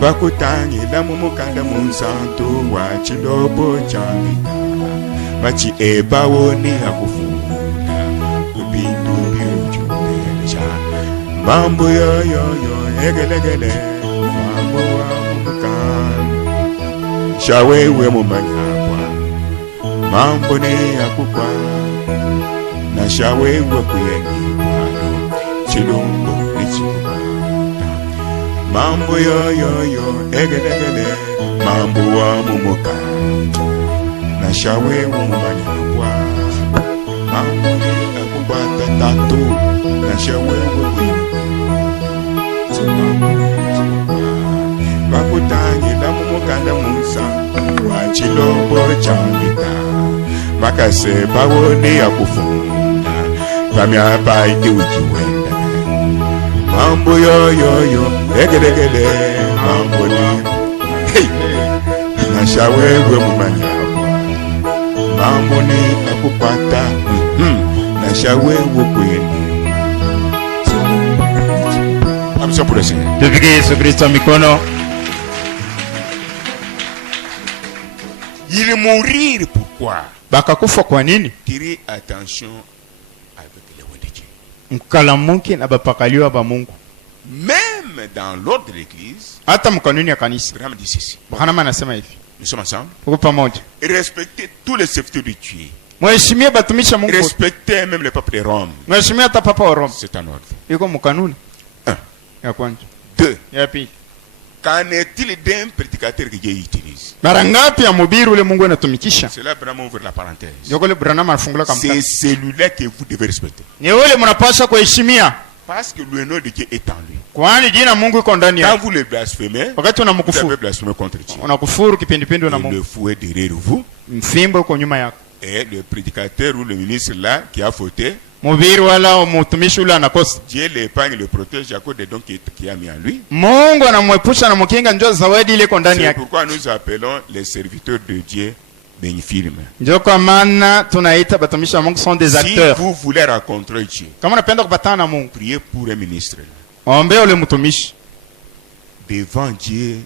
Bakutangi la mumukanda munsanto wa chilobo chambita. Machi eba woni akufunda ubindu biuchubeja. Mambo yo egelegele. Mambo wa mumukanda. Shawewe mumanyapwa. Mambo ne akukwa. Na shawewe kuyengi kwado. Chilombo nichikwa. Mambo yo egelegele. Mambo wa mumukanda. Na shawe umanyapwa. Mambo ne akubata tatu. Na shawe Bakutangi la mumukanda munsa. Wachilobo chambita. Makase bawoni akufunda. Pamya bai ujiwenda. Mambo yo egelegele. Mambo ne na shawe umanyapwa. Mambo ni akupata na shawe ukweni. Amsapurese. Tupige Yesu Kristo mikono. Il est mourir pourquoi? Bakakufa kwa nini? Tirez attention avec les voix de Dieu. Mkalamuki na bapakaliwa ba Mungu. Même dans l'ordre de l'église, Hata mkanuni ya kanisa. Abraham dit ceci. Bwana anasema hivi. Nous sommes ensemble. Tuko pamoja. Respectez tous les serviteurs de Dieu. Mheshimie batumishi wa Mungu. Respectez même le peuple de Rome. Mheshimie hata papa wa Roma. C'est un ordre. Iko mkanuni. 1. Ya kwanza. 2. Ya pili. Qu'en est-il d'un prédicateur que Dieu utilise? Mara ngapi ya mhubiri ule Mungu anatumikisha? C'est là Abraham ouvre la parenthèse. Yoko le Branham anafungula kama. C'est celui-là que vous devez respecter. Ni ule mnapaswa kuheshimia. Parce que le nom de Dieu est en lui. Kwani jina Mungu iko ndani Quand yake. vous le blasphémez, Wakati vous avez unamkufuru, blasphémé contre Dieu. unakufuru kipindipindu na Et Mungu. le fouet derrière vous. Mfimbo uko nyuma yako. Et le prédicateur ou le ministre là qui a fauté, Mhubiri wala mtumishi ule anakosa. Dieu l'épargne, le protège à cause des dons qu'il a mis en lui. Mungu anamwepusha na mkinga, njoo zawadi ile iko ndani C'est yake. pourquoi nous appelons les serviteurs de Dieu bénifirmes. Ndio kwa maana tunaita batumishi wa Mungu sont des Si acteurs. vous voulez rencontrer Dieu, Kama unapenda kupatana na Mungu, priez pour un ministre. ombe ule mtumishi. Devant Dieu,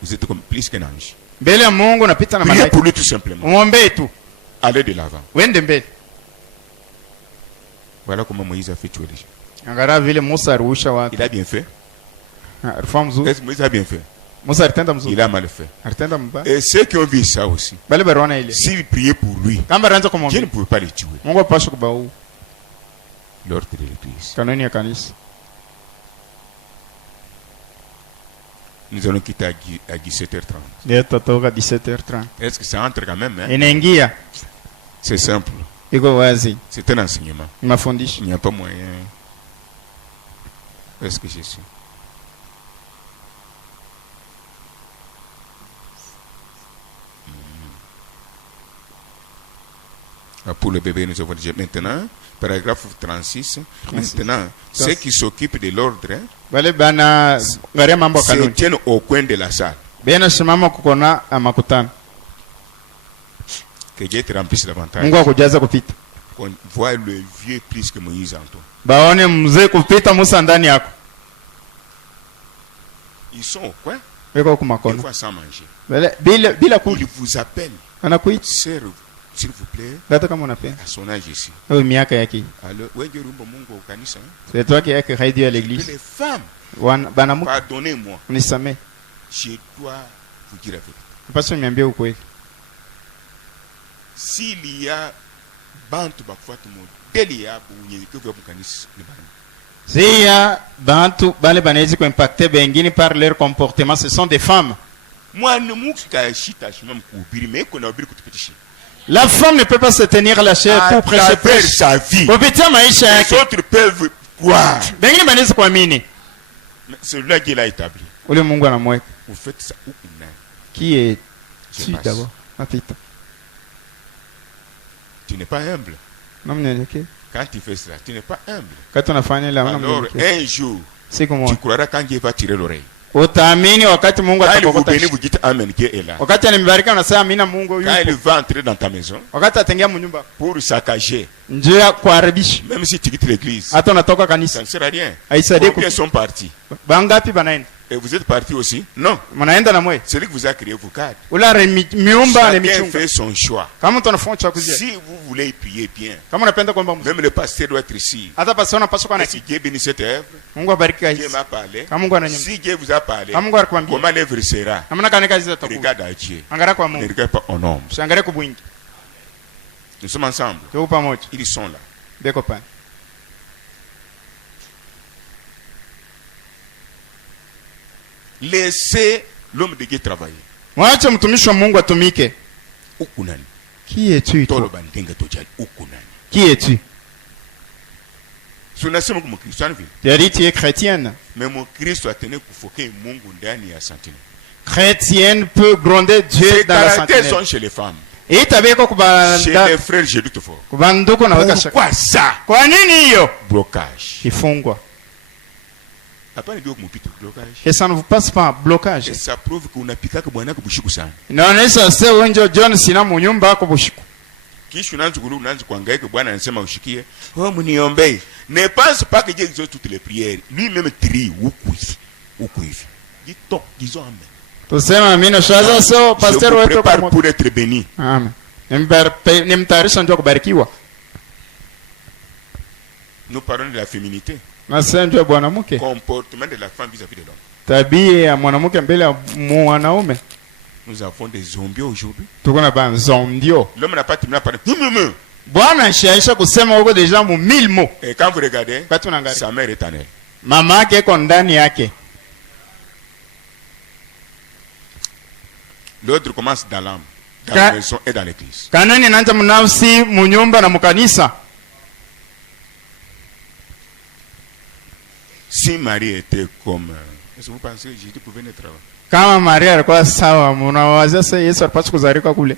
vous êtes comme plus qu'un ange. Mbele ya Mungu unapita na Priez malaika. pour lui tout simplement. Muombe tu. Allez de l'avant. Wende mbele. Voilà comment Moïse a fait tuer les gens. Angalia vile Musa aliusha watu. Il a bien fait. Alifanya mzuri. Est-ce que Moïse a bien fait? Musa alitenda mzuri. Il a mal fait. Alitenda mbaya. Et ceux qui ont vu ça aussi, Bale barona ile. s'ils priaient pour lui, Kamba ranza Dieu ne kumwombe. pouvait pas les tuer. Mungu apashe kubau. L'ordre de l'église. Kanuni ya kanisa. Nous allons quitter à 17h30. Ndio tutatoka 17h30. Est-ce que ça entre quand même, hein? Inaingia. C'est simple. Iko wazi. C'est un enseignement. Mafundisho. Il n'y a pas moyen. Est-ce que je suis? Pour le bébé, nous avons déjà. Maintenant, paragraphe 36. Maintenant, ceux qui s'occupent de l'ordre, hein, Bale bana ngaria mambo se kanuni. tiennent au coin de la salle. Bena simama kukona makutano. Que Dieu te remplisse davantage. Mungu akujaza kupita. On voit le vieux plus que Moïse en toi. Baone mzee kupita Musa ndani yako. Ils sont au coin, Weko des kumakono. fois sans manger. Bale bila kuli. Ils vous appellent. Anakuita. Sœur, s'il vous plaît, Hata kama unapenda. à son âge ici. Wewe miaka yake. Alors, ouais, Dieu rumba Mungu au kanisa. C'est toi qui yake haidi ya Que l'église. les femmes, Banamu pardonnez-moi, unisamee. je dois vous dire la vérité. Pastor niambie ukweli. S'il y a bantu bakufuata modeli ya bunyenyekevu ya kanisa ni bana. Zia bantu bale banaweza kuimpacter bengine par leur comportement, ce sont des femmes. Mwana muka shita shima mkuhubiri meko na ubiri kutupitisha. La femme ne peut pas se tenir à la chair À pour prêcher travers sa vie, kupitia maisha les yake. autres peuvent croire. Bengine banaweza kuamini. Mais celui-là qui l'a établi, Ule Mungu anamweka. vous faites ça ou non? Qui est Je tu passe. d'abord? Napita. Tu n'es pas humble. Namnyenyekea. Quand tu fais cela, tu n'es pas humble. Kati unafanya ile Alors, unamnyenyekea. un jour, Siku tu moja. croiras quand Dieu va tirer l'oreille. Utaamini wakati Mungu Quand il vous atakokota. bénit, vous dites Amen, Dieu est là. Wakati anambariki unasema amina Mungu Quand il yupo. va entrer dans ta maison Wakati ataingia mnyumba. pour saccager, Njoo ya kuharibisha. même si tu quittes l'église, Hata unatoka ça kanisa. ne sert à rien. Haisaidii Combien sont partis? Bangapi banaenda? Et vous êtes parti aussi? Non. Mnaenda na mwe. Celui qui vous a créé vous cadre. Ula miumba na Chacun michunga. fait son choix. Kama mtu anafanya uchaguzi. Si vous voulez prier bien, Kama unapenda kuomba Mungu. même le pasteur doit être ici. Hata pastor anapaswa kuwa na Et si Dieu bénit cette œuvre, Mungu abariki Dieu kazi. m'a parlé. Kama Mungu ananyumba. Si Dieu vous a parlé, Kama Mungu alikwambia. comment l'œuvre sera? Namna gani kazi zitakuwa? Regarde à Dieu. Angalia kwa Ne Mungu. regarde pas en homme. Usiangalie kwa wingi. Nous sommes ensemble. Tuko pamoja. Ils sont là. Beko pana. Laissez l'homme de Dieu travailler. Mwache mtumishi wa Mungu atumike. Huku nani? Qui es-tu toi? Tolo bandenga tojali. Huku nani? Qui es-tu? Tunasema kama Kristo vile. Tu as dit tu es chrétienne. Mais mon Kristo atene kufoke Mungu ndani ya santine. Chrétienne peut gronder Dieu Ces dans la caractères sentinelle. sont chez les femmes. Et tabeko Chez kubanda les frères, j'ai tout fort. kubanduko na weka shaka. Pourquoi ça? Kwa nini hiyo? Blocage. Ifungwa. Hapana ndio kumupita blocage. Et ça ne vous passe pas blocage. Et ça prouve que unapika kwa bwana kubushiku sana. Inaonyesha sasa wenjo John sina munyumba yako bushiku. Kisha unaanza kuhangaika bwana anasema ushikie. Oh mniombe. Ne pense pas que Dieu exauce toutes les prières. Lui-même trie huku hivi. Dis-donc, disons amen. Tusema amina shaza so pastor Je vous wetu prépare kwa pour être béni. amen. Nimtayarisha ndio kubarikiwa. Nous parlons de la féminité. Nasema ndio bwanamke. Comportement de la femme vis-à-vis de l'homme. Tabia ya mwanamke mbele ya mwanaume. Nous avons des zombies aujourd'hui. Tuko na banzondio. L'homme n'a pas terminé par Bwana shaisha kusema huko deja mu 1000 mots. Et quand vous regardez, Wakati unaangalia. sa mère est en elle. Mama yake iko ndani yake. L'autre commence dans l'âme, dans Ka- la maison et dans l'église. Kanani inaanza mnafsi munyumba na mukanisa. Si Marie était comme... Est-ce que vous pensez que Jésus pouvait naître là? Kama Maria alikuwa sawa, mnawazia sasa Yesu alipaswa kuzalika kule.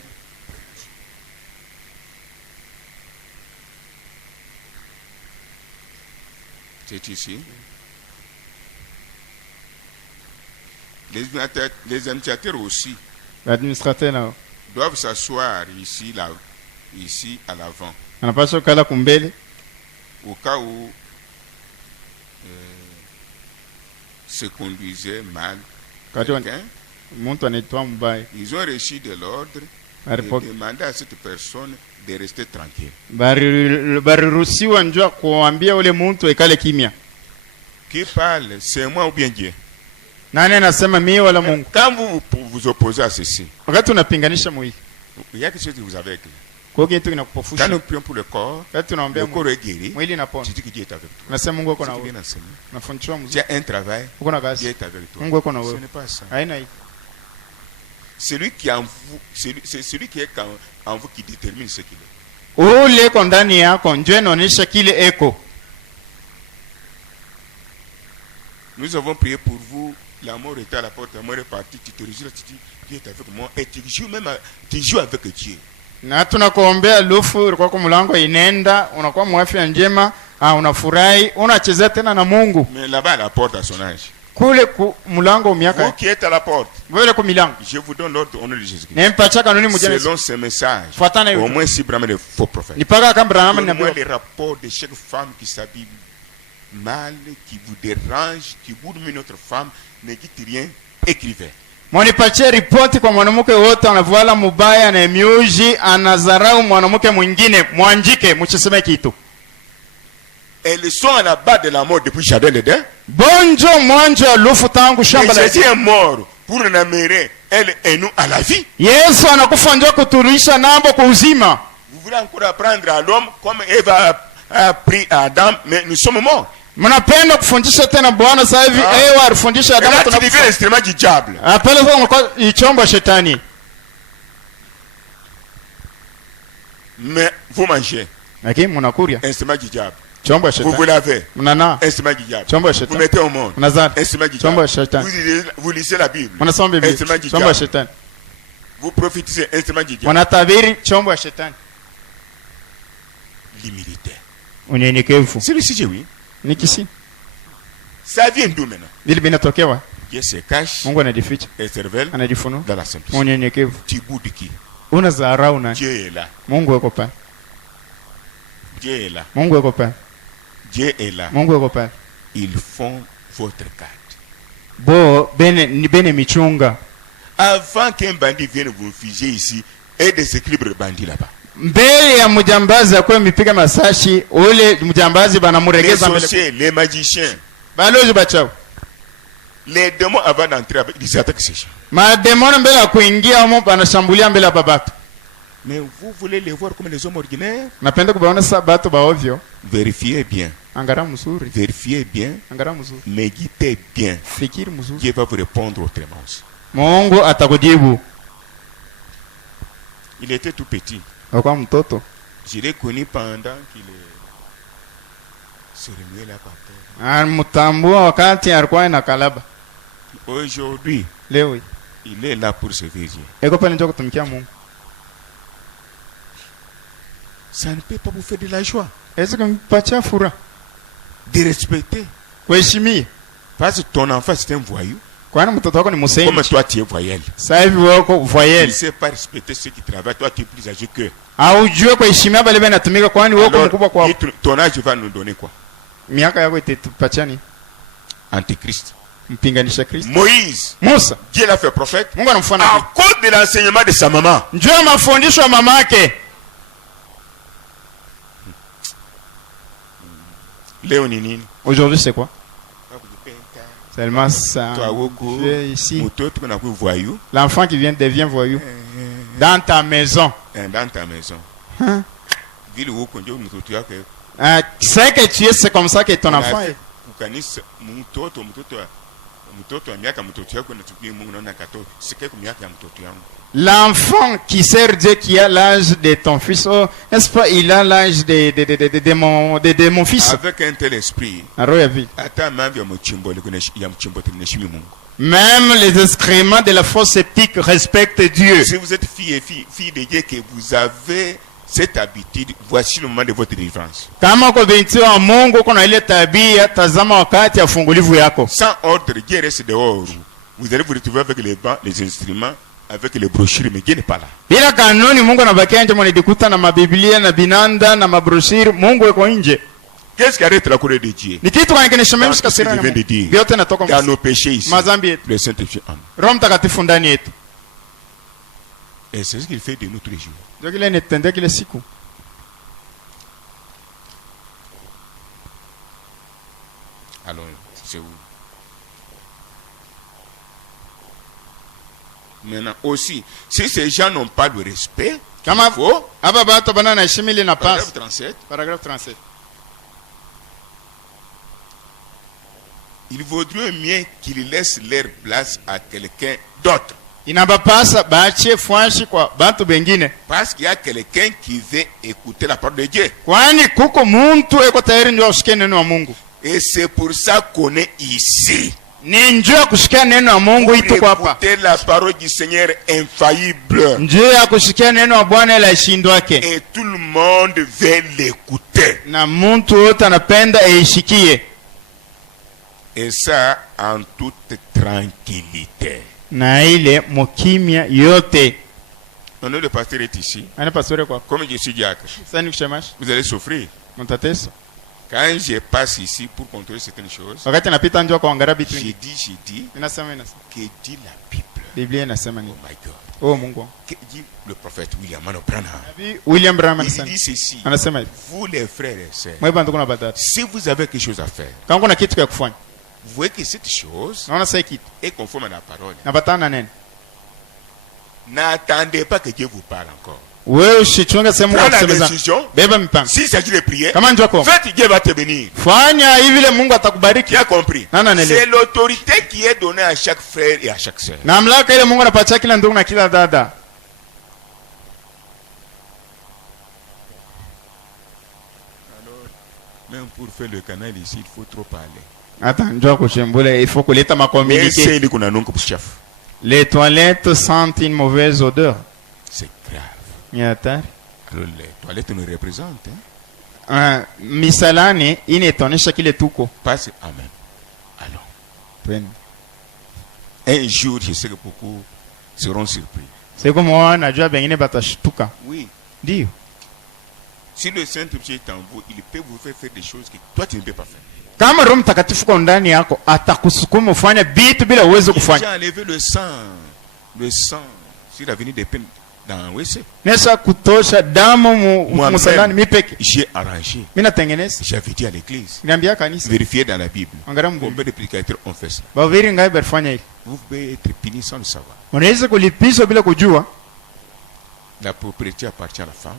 C'est ici. Les administrateurs aussi Administrateur na doivent s'asseoir ici, là, ici à l'avant, anapaswa kala kumbele au cas où se conduisait mal. kati wa Quelqu'un, mtu anaitwa mbaya. ils ont reçu de l'ordre de Alipo demander à cette personne de rester tranquille. bariruhusiwa njoo kuambia ule mtu ekale kimya. Qui parle, c'est moi ou bien Dieu? Nani anasema mimi wala Mungu? Quand vous vous opposez à ceci, Wakati unapinganisha mwili, il y a quelque chose que vous avez écrit. kwa hiyo kitu Quand kinakupofusha. nous prions pour le corps, Wakati tunaombea le corps est guéri. mwili inapona. Tu dis que Dieu est avec toi. Nasema Mungu yuko na Si tu wewe. viens enseigner, Nafundishwa tu mzuri. as un travail, Uko na Dieu kazi. est avec toi. Mungu yuko na Ce wewe. n'est pas ça. Haina hii. Celui qui est en vous, c'est celui qui est en vous qui détermine ce qu'il est. Ule iko ndani yako njoo inaonyesha kile eko. Nous avons prié pour vous. La mort était à la porte, la mort est partie. Tu te réjouis, tu dis Dieu est avec moi. Et tu joues même, tu joues avec Dieu. Na tunakuombea lufu ilikuwa kwa mlango inaenda, unakuwa mwafya njema, unafurahi, unacheza tena na Mungu. Mais là-bas à la porte à son âge. Kule ku mlango Vous miaka. qui êtes à la porte, Wewe ku milango. je vous donne l'ordre au nom de Jésus-Christ. Nempacha kanuni mujana. Selon ce message, Fuatana au hiyo. moins si Brahma est faux prophète. Nipaka kama Abraham na Donne-moi les rapports de chaque femme qui s'habille mal, qui vous dérange, qui boude notre femme, ne dites rien, écrivez. Mwanipatie ripoti kwa mwanamke wote anavuala mubaya na miuji anazarau mwanamke mwingine, mwanjike mchiseme kitu. Elles sont à la base de la mort depuis Jardin d'Éden. Bonjo mwanjo ya lufu tangu Et shamba la Jésus est mort pour nous amener, elle et nous, à la vie. Yesu anakufa ndio kuturisha nambo kwa uzima. Vous voulez encore apprendre à l'homme comme Eve a appris à Adam, mais nous sommes morts. Mnapenda kufundisha tena Bwana sasa hivi Ewa alifundisha Et là, Adamu tu deviens tunakufa. l'instrument du diable. Apele kwa mko ichombo shetani. Mais vous mangez, Lakini mnakuria instrument du diable. chombo Vous shetani. vous lavez, Mnana instrument du diable. chombo Vous shetani. mettez au monde, Mnazaa instrument du chombo diable. shetani. Vous lisez la Bible, Mnasoma Biblia instrument du chombo diable. shetani. Vous prophétisez, instrument du diable. Mnatabiri chombo shetani. L'humilité. Unyenyekevu. C'est le sujet, oui. Ni kisi. Ça vient d'où maintenant? Vile vinatokewa. Dieu se cache Mungu anajificha, et se révèle anajifunua. dans la simplicité. Unyenyekevu. Tu boudes qui? Unazarau nani? Dieu est là. Mungu yuko pale. Dieu est là. Mungu yuko pale. Dieu est là. Mungu yuko pale. Ils font votre carte. bo bene michunga. Avant qu'un bandit vienne vous figer ici et déséquilibre le bandit là-bas. Mbele ya mjambazi akwe mipiga masashi, ule mjambazi Les banamuregeza mbele. sorciers, les magiciens, Balozi bachao. les démons avant d'entrer, ils attaquent ces gens. Mademoni mbele ya kuingia humo banashambulia mbele ya babatu. Mais vous voulez les voir comme les hommes ordinaires? Napenda kubaona sasa batu baovyo. Vérifiez bien. Angara mzuri. Vérifiez bien. Angara mzuri. Méditez bien. Fikiri mzuri. Dieu va vous répondre autrement aussi. Mungu atakujibu. Il était tout petit. Kwa mtoto. Je l'ai connu pendant qu'il se remuait là par terre. Mtambua wakati alikuwa na kalaba. Aujourd'hui, Leo il est là pour servir Dieu. eko pale ndio kutumikia Mungu. Ça ne peut pas vous faire de la joie. Est-ce que mpatia furaha? De respecter. Kuheshimia. Parce que ton enfant c'est un voyou. Kwani mtoto wako ni musenyi. Comme toi tu es voyelle. Sasa hivi wako Tu voyelle. ne sais pas respecter ceux qui travaillent. Toi tu es plus âgé qu'eux. Haujue kuheshimia bale banatumika kwani wako mkubwa kwa Ton âge va nous donner quoi? miaka yako itetupatia nini? Antichrist. Mpinganisha Kristo. Moïse. Musa. Dieu l'a fait prophète. Mungu anamfanya À cause de l'enseignement de sa maman. njoo mafundisho ya mama yake. Léo Nini. Aujourd'hui c'est quoi? Seulement ça. Toi, Woko. Ici. Moutoto, qu'on a vu voyou. L'enfant qui vient devient voyou. Dans ta maison. Dans ta maison. Hein? Ville Woko, Moutoto, C'est que tu es, c'est comme ça que ton enfant est. L'enfant qui sert Dieu qui a l'âge de ton fils, oh, n'est-ce pas, il a l'âge de mon fils. Avec un tel esprit, même les excréments de la fosse sceptique respectent Dieu. Si vous êtes fille de Dieu, que vous avez cette habitude, voici le moment de votre délivrance. Kama uko binti wa Mungu kuna ile tabia, tazama wakati ya fungulivu yako. Sans ordre, Dieu reste dehors. Vous allez vous retrouver avec les bancs, les instruments, avec les brochures, mais Dieu n'est pas là. Bila kanuni Mungu anabakia nje, mnadikuta na mabiblia na binanda na mabroshiri, Mungu yuko nje. Qu'est-ce qui arrête la colère de Dieu? Ni kitu gani kinashememsha Dans ce kasira qu'il vient de dire, vyote natoka dans nos péchés ici, mazambi yetu. le Saint-Esprit en nous. Roho Mtakatifu ndani yetu. Et c'est ce qu'il fait de nous tous les jours. Ndio kile nitendea kile siku. Alors, c'est où? Maintenant aussi, si ces gens n'ont pas de respect, Kama faut, hapa bato bana na heshima ile na paragraphe pass. 37, Paragraphe 37. il vaudrait mieux qu'ils laissent leur place à quelqu'un d'autre. Inabapasa baachie fwashi kwa bantu bengine. Parce qu'il y a quelqu'un qui veut écouter la parole de Dieu. Kwani kuko muntu eko tayari ndio ashikie neno la Mungu. Et c'est pour ça qu'on est ici. Ni njoo ya kushikia neno la Mungu Pour ituko hapa. écouter la parole du Seigneur infaillible. Njoo ya kushikia neno la Bwana la shindwake. Et tout le monde veut l'écouter. Na muntu wote anapenda aishikie. Et ça en toute tranquillité. Na ile mukimya yote. Non, le pasteur est ici. Ana pasore kwa. Comme je suis diacre, Sasa ni kushemash. vous allez souffrir. Mtateso. Quand je passe ici pour contrôler certaines choses, Wakati napita njoo kuangalia vitu j'ai vingi. dit, Inasema que dit la Bible. Biblia inasema Oh nini? my God. Oh Mungu. Que dit le prophète William Branham? Nabii William Branham Il anasema. dit ceci. Anasema hivi. Vous les frères et sœurs, Mweba ndugu na batata. si vous avez quelque chose à faire, Kama kuna kitu cha kufanya. vous voyez que cette chose Naona sasa kitu. est conforme à la parole. Na batana neno. N'attendez pas que Dieu vous parle encore. Wewe usichunge sehemu Prends kwa la kusemeza. décision. Beba mipango. S'il s'agit de prier, Kama njoo kwa. faites, Dieu va te bénir. Fanya hivi vile Mungu atakubariki. Tu as compris? Nana nelewa. C'est l'autorité qui est donnée à chaque frère et à chaque sœur. Na mamlaka ile Mungu anapatia kila ndugu na kila dada. Même pour faire le canal ici, il faut trop parler. Hata njoo kushembule, il faut kuleta Mais makommunike. c'est lui qu'on a non comme chef. Les toilettes sentent une mauvaise odeur. C'est grave. Ni hatari. Alors les toilettes nous représentent. Hein? Misalani inatonesha kile tuko. Passe amen. Allons. Twende. Un jour, je sais que beaucoup seront surpris. Siku moja najua bengine batashtuka. Oui. Ndio. Si le Saint-Esprit est en vous, il peut vous faire des choses que toi tu ne peux pas faire. kama Roho Mtakatifu kwa ndani yako atakusukuma ufanye vitu bila uwezo J'ai kufanya. enlevé le sang sur la venue des peines dans WC. Nesa kutosha damu msalani mipeke. J'ai arrangé. Mimi natengeneza. J'avais dit à l'église. Niambia kanisa. Vérifiez dans la Bible. Angalia Mungu. Combien de prédicateurs ont fait ça? Baviri ngai berfanya hivi. Vous pouvez être puni sans le savoir. Unaweza kulipishwa bila kujua. La propriété appartient à la femme.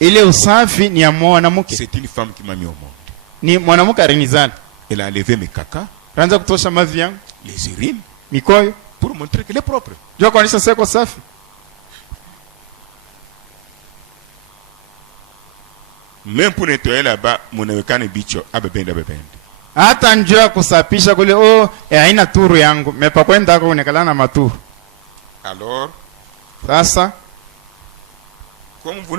Ile usafi ni ya mwanamke. C'est une femme qui m'a mis au monde. Ni mwanamke alinizana. Elle a enlevé mes caca, Ranza kutosha mavi yangu, les urines, mikoyo. pour montrer qu'elle est propre. Jua kuonyesha seko safi. Même pour nettoyer là-bas, mon awekane bicho, abebende. Hata njua kusapisha kule haina turu yangu. Mepa kwenda hako unekala na maturu. Alors, Sasa comme vous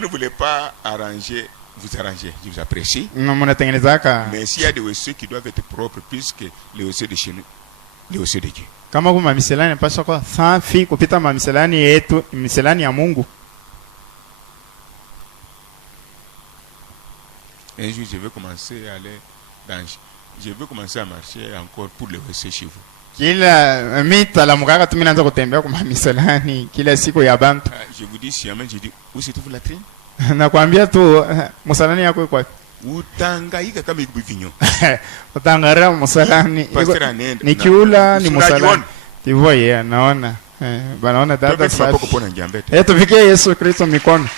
ne voulez pas arranger, vous arrangez, je vous apprécie. mnatengenezaka Mais s'il y a des WC qui doivent être propres, puisque les WC de chez nous, les WC de Dieu. kama kuma miselani pasha kwa safi kupita mamiselani yetu, miselani ya Mungu. Un jour, je vais commencer à aller je vais commencer à marcher encore pour les WC chez vous. Kila mita mukaka tu minaanza kutembea kuma miselani kila siku ya bantu. Je vous dis, si je dis, où se trouve la latrine? Nakwambia tu msalani yako kwa Utangaika kama ikubivinyo. utangara msalani. Pastor anaenda. Ni kiula ni msalani. Unajiona? Hivyo yeye naona banaona dada Tope tunapoko safi. pona njambete. Tufikie Yesu Kristo mikono.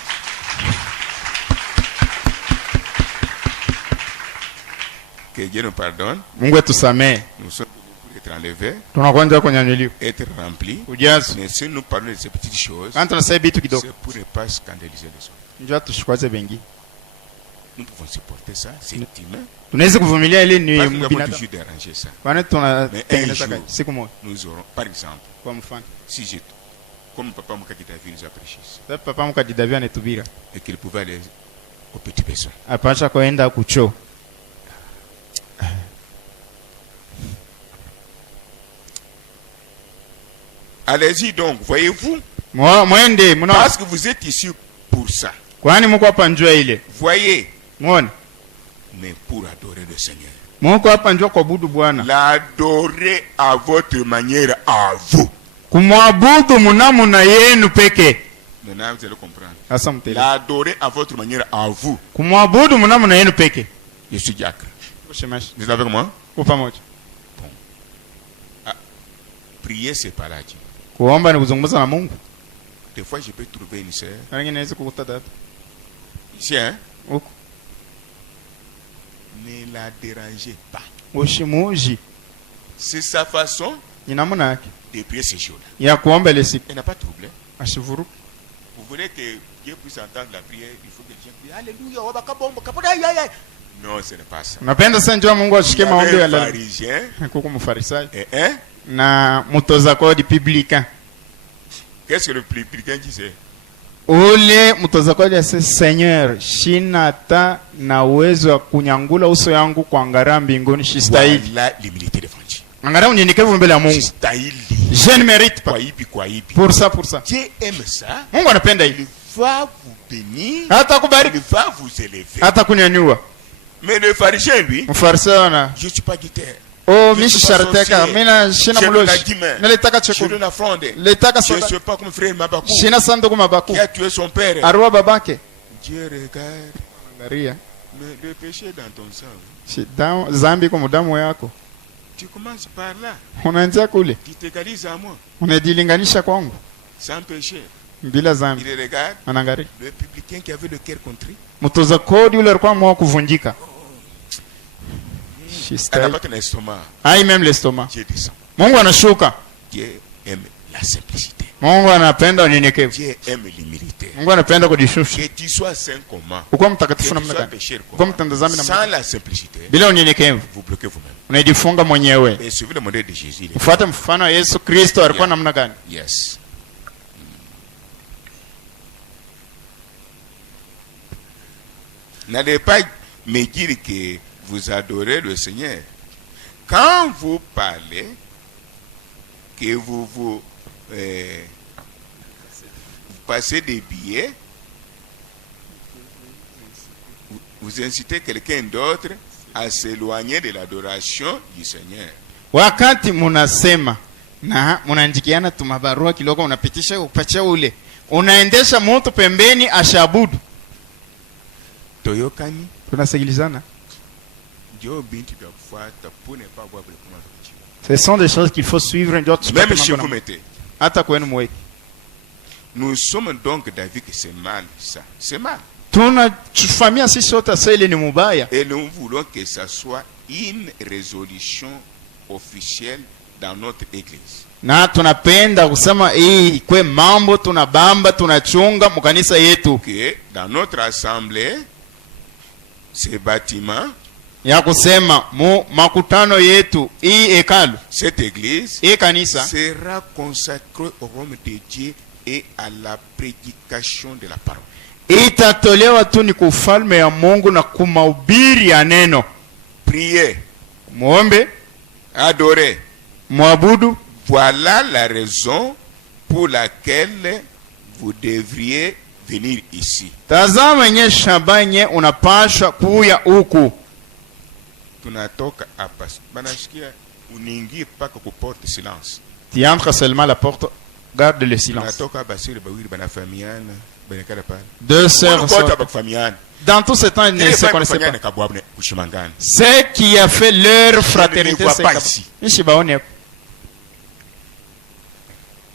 Que Dieu nous pardonne. Mungu atusamee. Nous sommes pour être enlevés, Tunakwenda kunyanyuliwa. être remplis. Ujazo. Mais si nous parlons de ces petites choses, Quand tunasema vitu kidogo, c'est pour ne pas scandaliser les autres. njoo tushikwaze bengi. Nous pouvons supporter ça, c'est humain. Tunaweza kuvumilia ile ni Parce que nous avons binadamu. toujours dérangé ça. Kwani tunatengeneza Mais un kazi siku moja Nous aurons, par exemple, kwa mfano. si j'ai, comme papa Mouka David nous a prêché ça, Sasa papa mkadidavia anetubira. et qu'il pouvait aller aux petits besoins. Apasha kwenda kucho. Allez-y donc, voyez-vous, Mwende mna parce que vous êtes ici pour ça. kwani mko hapa njoo ile. Voyez, Muone. mais pour adorer le Seigneur. Mko hapa njoo kuabudu Bwana. L'adorer à votre manière, à vous. Kumwabudu mnamuna yenu peke. Maintenant, vous allez comprendre. Sasa mtele. L'adorer à votre manière, à vous. Kumwabudu mnamuna yenu peke. Je suis diacre. Ushemashi. Vous êtes avec moi? Kwa pamoja. Prier, c'est pas là. Dieu. Kuomba ni kuzungumza na Mungu. Des fois, je peux trouver une sœur. Na wengine naweza kukuta dada. Ici, hein? Huko. Ne la dérangez pas. Ushimuji. C'est sa façon Ni namna yake de prier ces jours-là. ya kuomba ile siku. Elle n'a pas de trouble. Ashivuru. Vous voulez que Dieu puisse entendre la prière, il faut que Dieu prie. Alléluia. Aïe, aïe, aïe. Non, ce n'est pas ça. Napenda sana njoo Mungu Il y ashike avait maombi ya un leo. pharisien Kuko mfarisayo et un. na mtoza kodi publika. Qu'est-ce que le publicain disait? Ule mtoza kodi ase Seigneur, shina ta na uwezo wa kunyangula uso yangu kuangalia mbinguni shistahili. Voilà l'humilité devant Dieu. Angalia unyenyekevu mbele ya Mungu. Shistahili. Je ne mérite pas. Kwa hivi. Pour ça. Dieu aime ça. Mungu anapenda Il hili. va vous bénir. Hata Il kubariki, va vous élever. hata kunyanyua. Mais le pharisien, lui, Mfarisayo na je ne suis pas guitare. oh Je mishi suis pas sharateka sorcier. mina shina Je muloshi. donne la dîme. Nalitaka Je chakula. donne la fronde. Letaka Je ne soda. suis pas comme frère Mabakou Shina sanduku mabaku. qui a tué son père. Arua babake. Dieu regarde. Angalia. Mais le péché est dans ton sang. Zambi kwa mudamu yako. Tu commences par là. Unaanzia kule. Tu t'égalises à moi. Unajilinganisha kwangu Sans péché. bila zambi. Il regarde. Anaangalia. Le publicain qui avait le cœur contrit. Mtoza kodi ule alikuwa mwa kuvunjika. Elle n'a pas ton estomac. Hai même l'estomac. Dieu descend. Mungu anashuka. Dieu aime la simplicité. Mungu anapenda unyenyekevu. Dieu aime l'humilité. Mungu anapenda kujishusha. Que tu sois saint comment. Uko Que mtakatifu tu namna sois gani? pécheur Uko comment. mtandazami namna Sans gani? la simplicité, Bila unyenyekevu vous bloquez vous-même. unajifunga mwenyewe. Et suivez le modèle de Jésus. Ufuate mfano wa Yesu Kristo alikuwa namna gani? Yes. N'allez pas me dire que vous adorez le Seigneur. Quand vous parlez, que vous passez des billets, vous incitez quelqu'un d'autre à s'éloigner de l'adoration du Seigneur. Wakati munasema na munaandikiana tumabarua kidogo, unapitisha kupatia ule, unaendesha mtu pembeni ashabudu. Toyokani Tunasikilizana. ndio bintu vya kufuata pour ne pas avoir le comment de Dieu. Ce sont des choses qu'il faut suivre, ndio tupate Même chez mambo vous na- mettez. hata kwenu mweke. Nous sommes donc d'avis que c'est mal ça. C'est mal. Tunafamia sisi sote sasa ile ni mubaya, Et nous voulons que ça soit une résolution officielle dans notre église. na tunapenda kusema hii ikwe mambo tunabamba tunachunga mkanisa yetu, Que dans notre assemblée, ces bâtiments, ya kusema mu makutano yetu, hii hekalu, cette église hii kanisa sera consacrée au royaume de Dieu et à la prédication de la parole. itatolewa tu ni kufalme ya Mungu na kumahubiri ya neno. Priez, Muombe, adorez. mwabudu. Voilà la raison pour laquelle vous devriez venir ici. Tazama nye shabanye unapasha kuya huku. Tunatoka hapa. Banashikia uningie paka ku porte silence. Tu entres seulement la porte, garde le silence. Tunatoka basiri bawili banafamiana, banakala pale. Deux sœurs Kota sortent. bakufamiana. Dans tout ce temps, ils ne Ile se bali connaissaient kufanyana pas. kabwabne kushimangana. Ce qui a fait leur Je fraternité, ne les vois c'est pas que- ici. Ishi baone.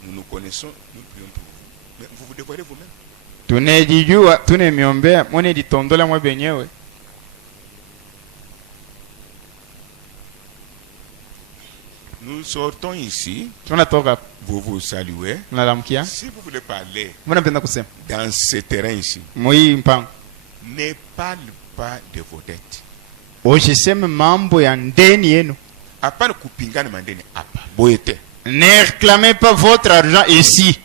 Nous nous connaissons, nous prions pour vous. Mais vous vous dévoilez vous-même. Tunejijua, tunemiombea, mwone ditondola mwe benyewe. Nous sortons ici, Tunatoka, vous vous saluez. tunalamkia. Si vous voulez parler Mnapenda kusema. dans ce terrain ici, Mui mpango. ne parle pas de vos dettes. Usiseme mambo ya ndeni yenu. Hapana kupingana mandeni hapa. Boyete. Ne réclamez pas votre argent ici.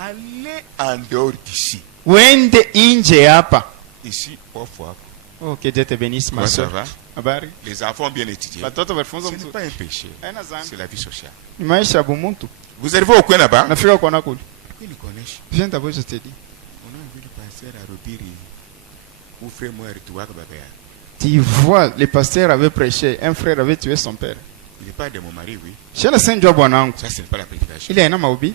Allez en dehors d'ici. Wende inje hapa. Ici, au foie. Oh, que Dieu te bénisse, ma Comment ça soeur. va? Habari. Les enfants ont bien étudié. Watoto wafunzo Ce n'est mzuri. pas un péché. Haina dhambi. C'est la vie sociale. Ni maisha ya bumuntu. Vous arrivez au coin là-bas? Nafika kwa nakuli. Ils nous connaissent. Viens d'abord, je te dis. On a vu le pasteur à Robiri. Ou frère moi, Rituak Babea. Tu vois, le pasteur avait prêché, un frère avait tué son père. Il n'est pas de mon mari, oui. Shana senjwa bwanangu. Ça, ce n'est pas la prédication. Ile haina mahubiri.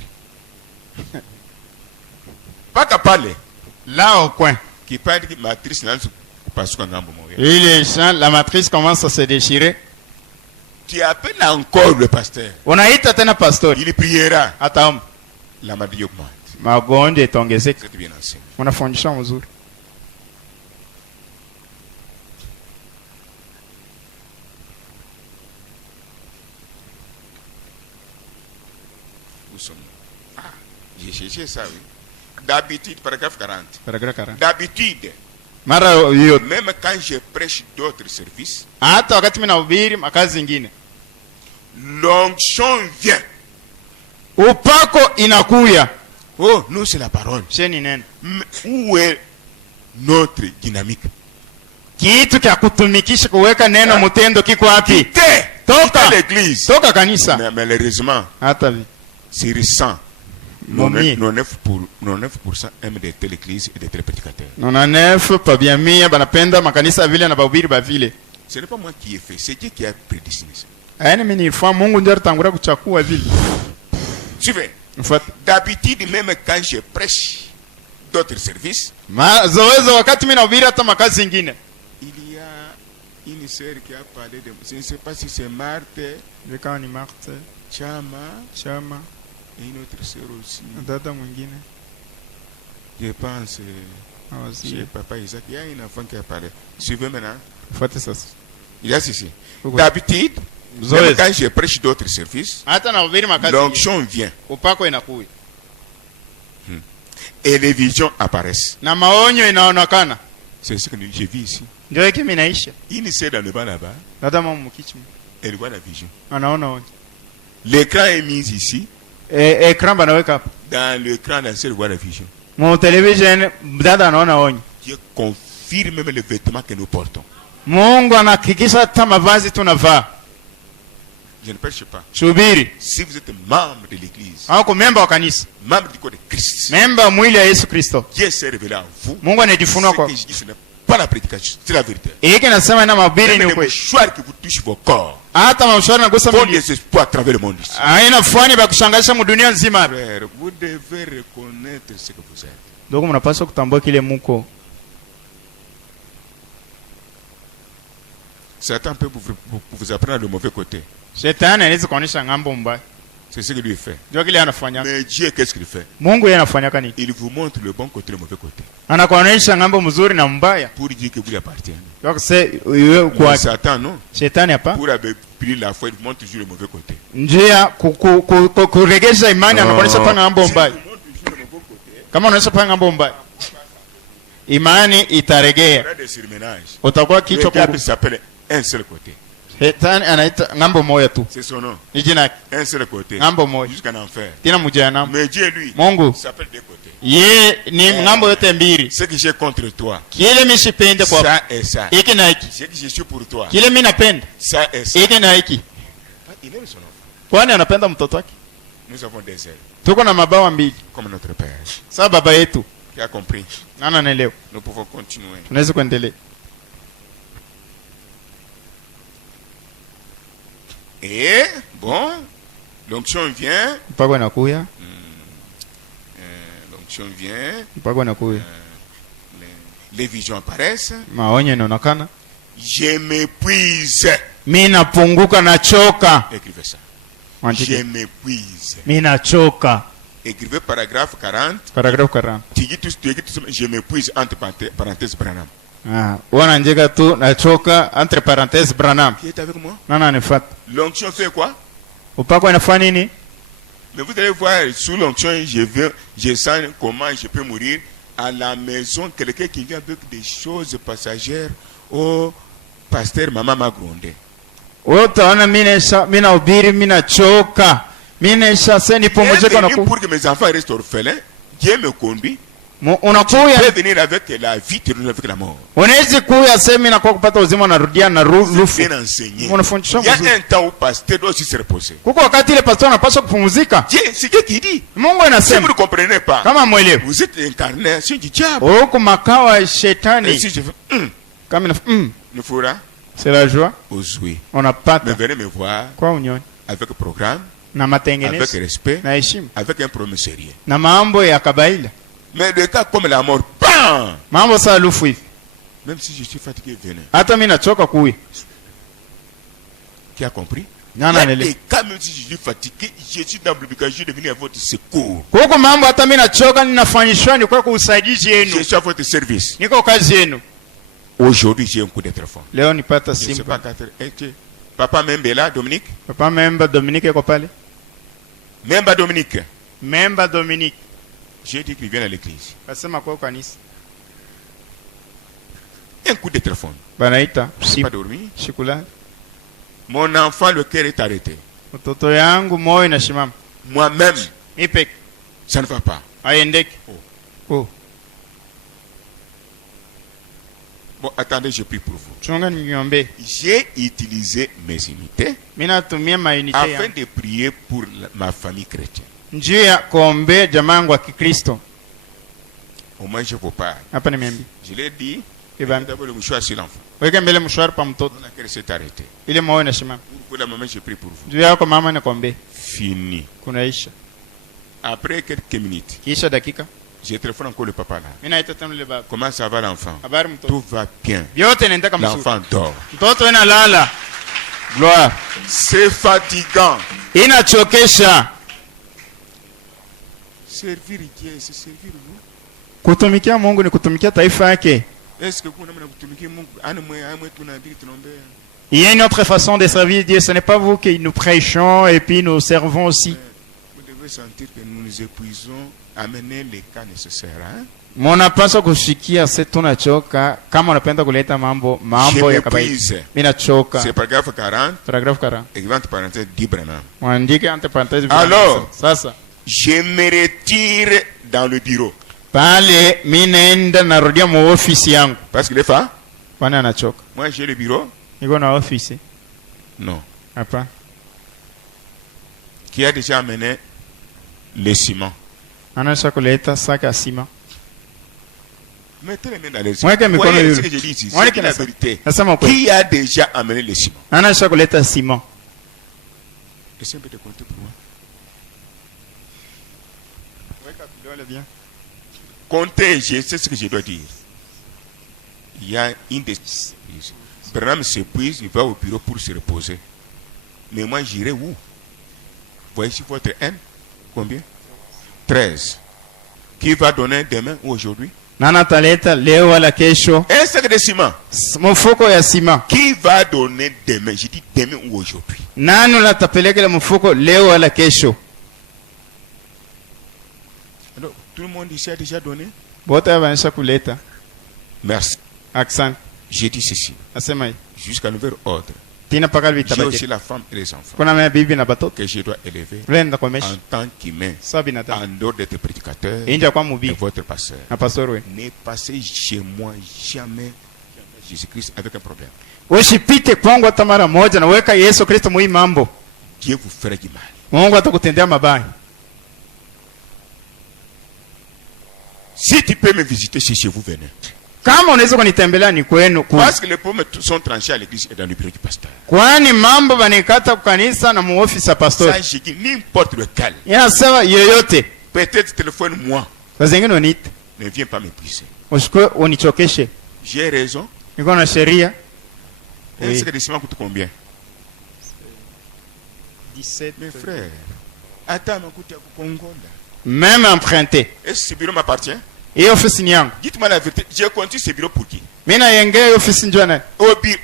Pas qu'à parler. Là au coin. Qui parle de matrice, n'a pas ce qu'on a mourir. Ile chant, la matrice commence à se déchirer. Tu appelles encore le pasteur. Unaita tena pastori. Il priera. Ataomba. La maladie augmente. Magonjwa itaongezeka. Vous êtes bien enseigné. Unafundisha mzuri. Où sommes-nous? Ah, j'ai cherché ça, oui. D'habitude, paragraphe 40. Paragraphe 40. D'habitude, Mara hiyo même quand je prêche d'autres services, hata wakati mimi nahubiri makazi zingine, l'onction vient. upako inakuya. Oh, nous, c'est la parole. Sheni neno. Mais où est notre dynamique? Kitu kya kutumikisha kuweka neno mutendo kiko wapi? Quittez Toka l'église. toka kanisa. Mais malheureusement, Hata vi. c'est récent. Momi. 99% aiment de telles églises et de tels prédicateurs. 99 pa bia mia banapenda makanisa vile na bahubiri ba vile. Ce n'est pas moi qui ai fait, c'est Dieu qui a prédestiné ça. Yaani mimi nilifaa Mungu ndio alitangura kuchakua vile. Suivez. Mfuata. D'habitude, même quand je prêche d'autres services, Mazoezo wakati mimi nahubiri hata makazi zingine. il y a une sœur qui a parlé de... Je ne sais pas si c'est Marthe, Vikawa ni Marthe, Chama, Chama, et une autre sœur aussi. dada mwingine. Je pense, Awasi. chez Papa Isaac, il y a une enfant qui a parlé. Suivez maintenant. Fuate sasa. Il y a ceci. Pourquoi? D'habitude, Zoé. même quand je prêche d'autres services, Hata nahubiri makazi zingine. l'onction vient Upako inakuya. et les visions apparaissent. Na maonyo inaonekana. C'est ce que j'ai vu ici. Ndio hiki mimi naisha. Une sœur dans le bas là-bas, Dada mama mkichi. elle voit la vision. Anaona onyo. L'écran est mis ici. Ekran banaweka hapa. Dans l'écran, la sœur voit la vision. Mu television dada anaona onyo. Dieu confirme même les vêtements que nous portons. Mungu anahakikisha hata mavazi tunavaa. Je ne prêche pas. Subiri. Si vous êtes membre de l'église, Hauko memba wa kanisa. membre du corps de Christ, Memba wa mwili ya Yesu Kristo. Dieu s'est révélé à vous. Mungu anajifunua Ce kwa. que je dis, ce n'est pas la prédication, c'est la vérité. Hiki nasema ina mahubiri Même ni les ukweli. mouchoirs qui vous touchent vos corps Hata maushwari nagusa font mwili. des espoirs à travers le monde ici. Haina fani vya kushangaisha mudunia nzima. Frère, vous devez reconnaître ce que vous êtes. Ndugu, mnapaswa kutambua kile muko. Satan peut vous apprendre le mauvais côté. Shetani anaweza kuonyesha ngambo mbaya. C'est ce qu'il lui fait. Ndio kile anafanya. Mais Dieu, qu'est-ce qu'il fait? Mungu yeye anafanya nini? Il vous montre le bon côté, le mauvais côté. Anakuonyesha ngambo mzuri na mbaya. Pour dire que vous lui appartenez. Kwa kusema wewe Mais kwa Satan, non. Shetani hapa. Pour abrir la foi, il vous montre toujours le mauvais côté. Njia kuregesha imani anakuonyesha panga ngambo mbaya. Kama unaonyesha panga ngambo mbaya, imani itaregea. Il y a des surménages. Utakuwa Le kichwa diable kwa s'appelle un seul côté. Shetani anaita ngambo moja tu. C'est son nom. Ni jina Un seul côté. ngambo moja. Jusqu'en enfer. Tena mjana. Mais Dieu, lui, Mungu s'appelle deux côtés. ye ni ngambo yote mbili. Ce que j'ai contre toi, Kile mimi sipende kwa ça et ça. hiki na hiki. Ce que je suis pour toi, Kile mimi napenda ça et ça. hiki na hiki. Il aime son enfant. Kwani anapenda mtoto wake? Nous avons des ailes, Tuko na mabawa mbili. comme notre Père. Sasa baba yetu Tu as compris? nani anaelewa? Nous pouvons continuer. Tunaweza kuendelea. Et, bon, l'onction vient. Mpaka inakuya, L'onction vient. mpaka inakuya. Les visions apparaissent. Maonyo inaonekana. Je m'épuise. Mimi napunguka, nachoka. Écrivez ça. Andike. Je m'épuise. Mimi nachoka. Écrivez paragraphe 40. Paragrafu 40. Tu dis tout, je m'épuise entre parenthèses Branham. Ah, wana njeka tu nachoka entre parenthèses Branham. Qui est avec moi? Nani anifuata? L'onction fait quoi? Upako inafanya nini? Mais vous allez voir, sous l'onction, je sens comment je peux mourir. À la maison, quelqu'un qui vient avec des choses passagères. Oh, pasteur, maman m'a grondé. Utaona mimi nahubiri, mimi nachoka. Mimi naisha sasa nipumzike na Pour que mes enfants restent orphelins, Dieu me conduit. Je unakuya peux venir avec la vie, tu avec la mort. unaweza kuya sema na kwa kupata uzima unarudia na rufu. Bien enseigné. Unafundisha Il y a vizuri. un temps où pasteur doit aussi se reposer. Kuko wakati ile pastor anapaswa kupumzika. Dieu, c'est Dieu qui dit. Mungu Si vous anasema ne comprenez pas, kama mwelewe. vous êtes incarnation du diable. Huko makawa ya Et shetani si je fais, kama nous fera c'est la joie. osouer. Mais Unapata venez me voir kwa unyoni avec programme, na avec matengenezo respect, na heshima avec un problème sérieux. na mambo ya kabaila. Mais le cas comme la mort, bam! Mambo saa lufu hivi. Même si je suis fatigué, venez. Hata mimi nachoka kuya. Qui a compris? Il y Nani a anaelewa? des cas, même si je suis fatigué, je suis dans l'obligation, je suis devenu à votre secours. Kuko mambo hata mimi nachoka, ninafanyishwa ni kwa usaidizi Je yenu. suis à votre service. Niko kazi yenu. Aujourd'hui, j'ai un coup de téléphone. Leo nipata Je ne sais pas simu. quand. Papa Membela, Dominique? Papa memba Dominique yuko pale. Memba Dominique. Memba Dominique. J'ai dit qu'il vient à l'église. Kasema kwa kanisa. Un coup de téléphone. Banaita Je n'ai simu. pas dormi. Shikulani. Mon enfant, le cœur est arrêté. Mtoto yangu moyo inashimama. Moi-même, Ipek. ça ne va pas. Aiendeke. Oh. Bon, attendez, je prie pour vous. Chunga niombe. J'ai utilisé mes unités Mimi natumia mainite afin yangu. de prier pour ma famille chrétienne. Njia kuombe jamaa yangu wa Kikristo. Au moins, je vous parle. Hapa nimeambi. Je l'ai dit. Kibambi. D'abord, le mouchoir sur l'enfant. Weka mbele mshwari pa mtoto. Dans laquelle s'est arrêté. Ile moyo inashimama. Pour la maman, je prie pour vous. Juu yako mama nikombe. Fini. Kunaisha. Après quelques minutes, Kisha dakika. j'ai téléphoné encore le papa là. Mimi naita tena yule baba. Comment ça va l'enfant? Habari mtoto. Tout va bien. Vyote nenda kama mzuri. L'enfant dort. Mtoto analala. Gloire. C'est fatigant. Inachokesha. Servir Dieu, c'est servir vous. Kutumikia Mungu ni kutumikia taifa yake. Est-ce que vous n'avez pas kutumikia Mungu? Ana mwe tunabiri tunaombea. Il y a une autre façon de servir Dieu. Ce n'est pas vous qui nous prêchons et puis nous servons aussi. Vous devez sentir que nous nous épuisons, amener les cas nécessaires. Hein? Mnapaswa kusikia sisi tunachoka kama unapenda kuleta mambo Je ya kawaida. m'épuise. Mimi nachoka. C'est paragraphe 40, Paragraphe 40. écrivant entre parenthèses, dit Branham. Mwandike entre parenthèses. Alors. Sasa Je me retire dans le bureau. pale mimi naenda narudia mu ofisi yangu. Parce que les femmes, Kwani anachoka. moi j'ai le bureau. Niko na ofisi. Non. Hapa. Qui a déjà amené le ciment. Anaweza kuleta saka ya sima. Mettez les mains dans les yeux. Mweke mikono Voyez yule. ce que je dis ici. Mweke C'est la nasema. vérité. Nasema ukweli. Qui a déjà amené le ciment? Anaisha kuleta Simon. Essaye un peu de compter pour moi. Comptez, je sais ce que je dois dire. Il y a une des... Branham s'épuise, il va au bureau pour se reposer. Mais moi, j'irai où? Voyez ici votre haine. Combien? 13. Qui va donner demain ou aujourd'hui? Nani ataleta leo wala kesho Un sac de ciment. mfuko ya sima? Qui va donner demain? Je dis demain ou aujourd'hui. Nani atapeleka mfuko leo wala kesho? Alors, tout le monde ici a déjà donné? Bote banisha kuleta. Merci. Aksan. J'ai dit ceci. Asema hii. Jusqu'à nouvel ordre. Tina paka J'ai aussi vitabaki. la femme et les enfants Kuna mimi bibi na batoto. que je dois élever Venda kwa meshi. en tant qu'humain. Sawa binadamu. En dehors d'être prédicateur Inja kwa et mubiri. votre pasteur. Na pastor wewe. Ne passez chez moi jamais Jésus-Christ avec un problème. Usipite kwangu hata mara moja na weka Yesu Kristo muhii mambo. Dieu vous fera du mal. Mungu atakutendea mabaya. Si tu peux me visiter chez vous, venez. Kama unaweza kunitembelea ni kwenu ku. Parce que les pommes sont tranchés à l'église et dans le bureau du pasteur. Kwani mambo banikata kwa kanisa na muofisi ya pastor. Ça, je dis n'importe lequel. Inasema yoyote. Peut-être téléphone-moi. Saa zingine uniite. Ne viens pas m'épuiser. Usikue unichokeshe. J'ai raison. Niko na sheria. Et ce que les ciments coûtent combien? 17. Mes frères. Attends, ma coûte à Congo. Même emprunté. Est-ce que ce bureau m'appartient? Hii ofisi ni yangu. Dites-moi la vérité. J'ai conduit ce bureau pour qui? Mimi naengea hii ofisi njoo na. Au bureau.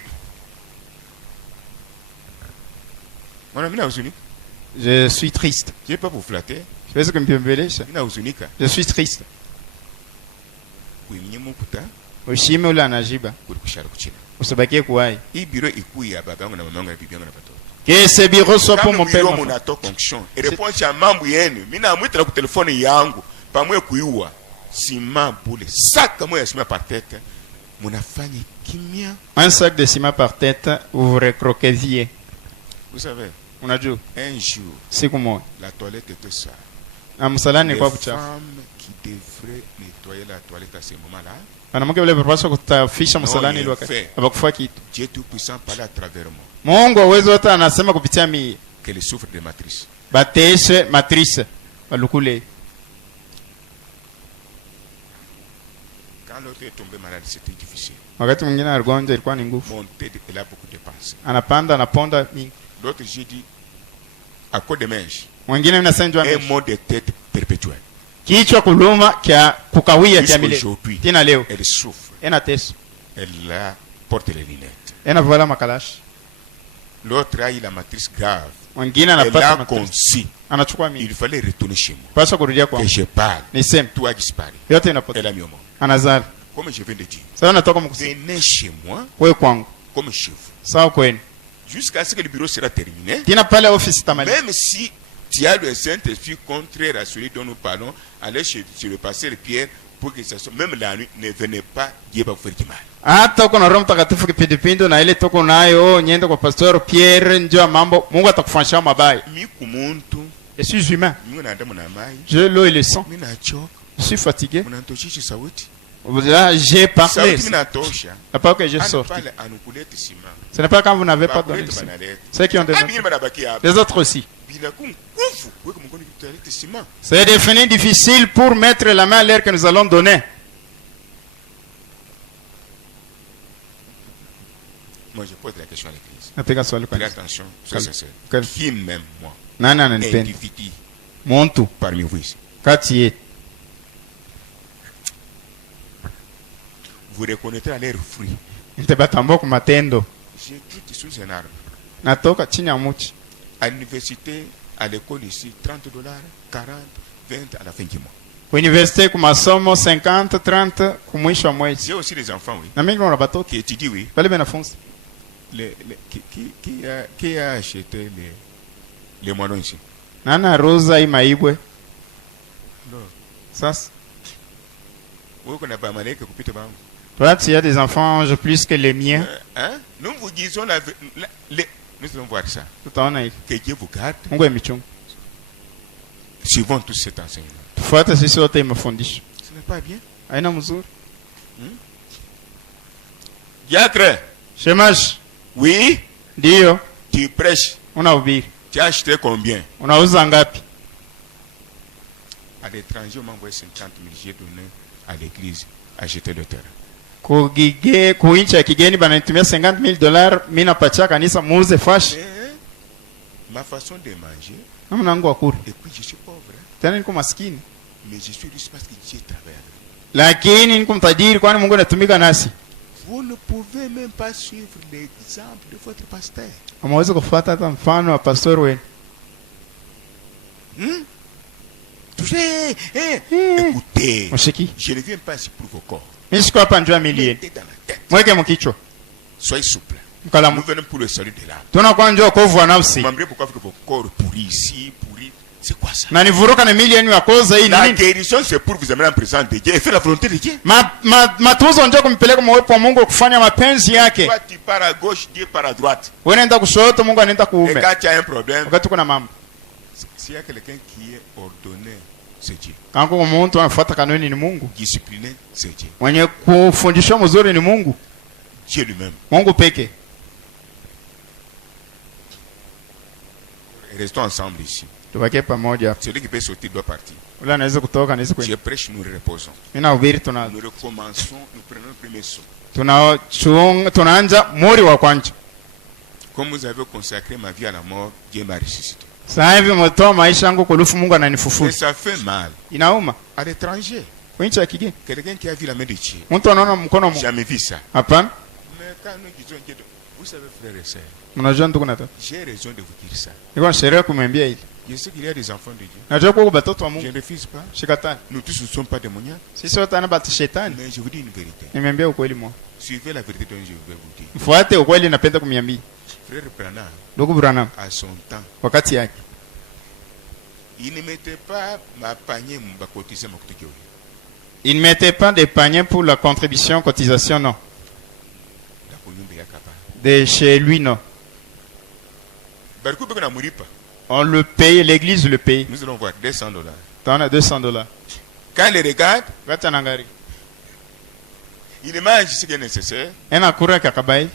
Mon ami, Naouzuni. Je suis triste. Je ne vais pas vous flatter. Siwezi kumbembelesha. Naouzunika. Je suis triste. Oui, mais mon kuta. Ushime ule anajiba. Kulikushara kuchina. Usibakie kuwai. Hii bureau ikui ya baba yangu na mama yangu na bibi yangu na watoto. Que ce bureau soit pour Kama mon père. bureau munatoa fonction. Et réponse ya mambo yenu. Mimi naamwita na ku telefone yangu. Pamwe kuiua. Sima bule. Saka moya sima par tête. Munafanya kimya. Un sac de ciment par tête, vous vous recroqueviez. Vous savez, Unajua un jour, siku moja la toilette était sale. na msalani Les kwa kuchafu. femmes qui devraient nettoyer la toilette à ce moment-là, Wanamke wale wanapaswa kutafisha No, msalani ili ni wakati fair. abakufua kitu. Dieu Tout-Puissant parlait à travers moi, Mungu awezi wote anasema kupitia mimi. qu'elle souffre de matrice. Bateshe matrice balukule. Quand l'autre est tombé malade, c'était difficile. Wakati mwingine aligonjwa ilikuwa ni nguvu. Mon tête, elle a beaucoup dépensé. Anapanda anaponda mingi. L'autre, j'ai dit, à cause des mèches, Mwingine mnasenjwa un mot de tête perpétuel. kichwa kuluma kya kukawia kya milele. Jusqu'aujourd'hui, Tena leo elle souffre. ena teso. Elle a porte les lunettes. Ena vala makalashi. L'autre a eu la matrice grave. Mwingine Elle anapata a matrice. conçu. Anachukua Il mingi. fallait retourner chez moi. Paswa kurudia Et kwa. je parle. Niseme Tout a disparu. yote inapotea. Elle a mis au monde. Anazala. Comme je viens de dire. Sasa natoka mkusema. Venez chez moi Wewe kwangu. comme chez vous. Sawa kwenu. Jusqu'à ce que le bureau sera terminé. Tena pale ofisi tamali. Même si tu as le Saint-Esprit contraire à celui dont nous parlons, allez chez le pasteur Pierre pour que ça soit. Même la nuit, ne venez pas, Dieu va vous faire du mal. Hata uko na Roho Mtakatifu kipindupindu na ile toko nayo nyenda kwa Pastor Pierre njoo mambo Mungu atakufanyia mabaya. Mikumuntu, Je suis humain. mwanadamu na mai, Je l'eau et le sang. mimi nachoka, Je suis fatigué. mnanitoshisha sauti. Là, j'ai parlé. Sauti mimi natosha. La parole que j'ai Ana sorti. pale anukulete sima. Ce n'est pas quand vous n'avez pas donné. Bakulete banalete. Ceux qui ont donné. Mimi banabaki hapa. Les autres aussi. Bila kumkufu, wewe mkono kitalete sima. C'est devenu difficile pour mettre la main à l'air que nous allons donner. Moi je pose la question à l'église. Napiga swali kwa Faites nini? attention, soyez sincères. Quel- Qui m'aime moi? Nani ananipenda? Individu Muntu parmi vous ici. kati yetu. Vous reconnaîtrez à leurs fruits. Nitabatambua kwa matendo. J'écoute sous un arbre. Natoka chini ya mti. À l'université, à l'école ici, $30, 40, 20 à la fin du mois. Universite kwa masomo 50, 30 kumwisho wa mwezi. J'ai aussi des enfants, oui, Na mingi wana batoto. qui étudient, oui. Bale benafunzi. Qui a acheté les moineaux ici? Nana Rosa imaibwe. Non. Sasa. Vous connaissez pas Malek, kupite bangu. Toi, tu as des enfants anges plus que les miens. Hein? Nous vous disons nous allons voir ça. Tutaona hivi. Que Dieu vous garde. Mungu amichunga. Suivons tous cet enseignement. Tufuate sisi wote mafundisho. Ce n'est pas bien. Haina mzuri. Diacre, Shemash, oui, ndiyo, tu prêches. unahubiri. Tu as acheté combien? Unauza ngapi? À l'étranger, on m'a envoyé 50 000. J'ai donné à l'église, acheter le terrain. Kuinchi ya kigeni bananitumia $50,000, mimi napatia kanisa muuze fashi. Mais ma façon de manger, Namna yangu akuri. et puis je suis pauvre, hein, Tena niko maskini. mais je suis riche parce que Dieu travaille avec moi. Lakini niko mtajiri kwani Mungu anatumika nasi. Vous ne pouvez même pas suivre l'exemple de votre pasteur. Hamwezi kufuata hata mfano wa pastor wenu. Touchez, écoutez, Mshiki. je ne viens pas ici pour vos corps. Mimi siko hapa njoo ya milioni. Mettez dans la tête. Mweke mkichwa. Soyez souple. Nous Mkalamu. venons pour le salut de l'âme. Tunakuwa njoo kovu wa nafsi. Vous m'aimerez pourquoi que vos corps pourris ici, pourris. C'est quoi ça? Na nivuruka na milioni ya koza hii La nini? guérison, c'est pour vous amener en présence de Dieu et faire la volonté de Dieu. Matunzo njoo kumpeleka mwepo wa Mungu kufanya mapenzi yake. Toi, tu pars à gauche, Dieu part à droite. Wewe unaenda kushoto, Mungu anaenda Et kuume. quand tu as un problème, Wakati kuna mambo. s'il y a quelqu'un qui est ordonné, c'est Dieu. Kama kuna mtu anafuata kanuni ni Mungu. Discipliné, c'est Dieu. Mwenye kufundisha mzuri ni Mungu. Dieu lui-même. Mungu peke. Restons ensemble ici. Tubaki pamoja. Celui qui peut sortir doit partir. Ule anaweza kutoka anaweza kwenda. Dieu prêche, nous reposons. Mimi nahubiri Nous recommençons, nous prenons le premier saut. tunaanza mori wa kwanza. Comme vous avez consacré ma vie à la mort, Dieu m'a ressuscité. Sasa hivi mtoa maisha yangu kulufu Mungu Et ananifufua. ça fait mal. Inauma. À l'étranger, Kwenye kigeni. quelqu'un qui a vu la main de Dieu. Mtu anaona mkono wa Mungu. Jamais vu ça. Hapana. Mais quand nous disons Dieu, vous savez, frères et sœurs, Mnajua ndugu nata. j'ai raison de vous dire ça. Niko sheria kumwambia hili. Je sais qu'il y a des enfants de Dieu. Najua kwa watoto wa Je Mungu. ne refuse pas. Shikatani. Nous tous ne sommes pas démoniaques. Sisi wote ana bati shetani. Mais je vous dis une vérité. Nimeambia ukweli mwa. Suivez la vérité dont je vais vous dire. Mfuate ukweli napenda kumwambia. Frère Branham, Ndugu Branham, à son temps, wakati yake. il ne mettait pas ma panier mba cotiser ma kutoki. Il ne mettait pas de panier pour la contribution, cotisation, non. La kunyumba ya kapa. De chez lui, non. Bariku beko na muripa. On le paye, l'église le paye. Nous allons voir $200. T'en as $200. Quand il regarde, Wakati anangari. il mange ce qui est nécessaire. Ena kura kakabai.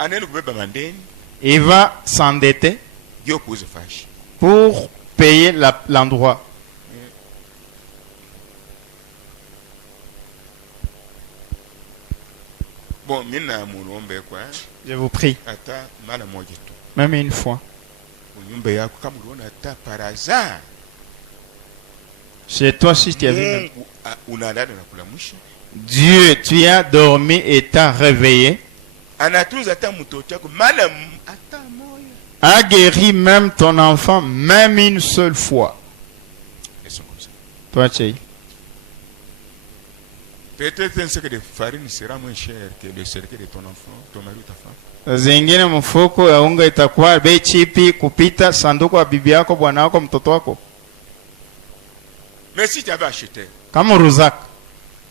Anel kubeba mandeni, Il va s'endetter Dieu pose fâche. pour payer l'endroit. Bon, mina mulombe kwa Je vous prie, ata mara moja tu. même une fois. Nyumba yako kama uliona hata par hasard. Chez toi, si tu as vu, même. Mungu unalala na kulamusha. Dieu, tu as dormi et t'as réveillé, Anatunza hata mtoto wako mara hata moja. a guéri même ton enfant, même une seule fois. Laissons comme ça. Toi, Tchei. Peut-être un sac de farine sera moins cher que le cercueil de ton enfant, ton mari ou ta femme. Zingine mfuko ya unga itakuwa bei chipi kupita sanduku wa bibi yako, bwana wako, mtoto wako. Mais si tu avais acheté, Kama ruzaka.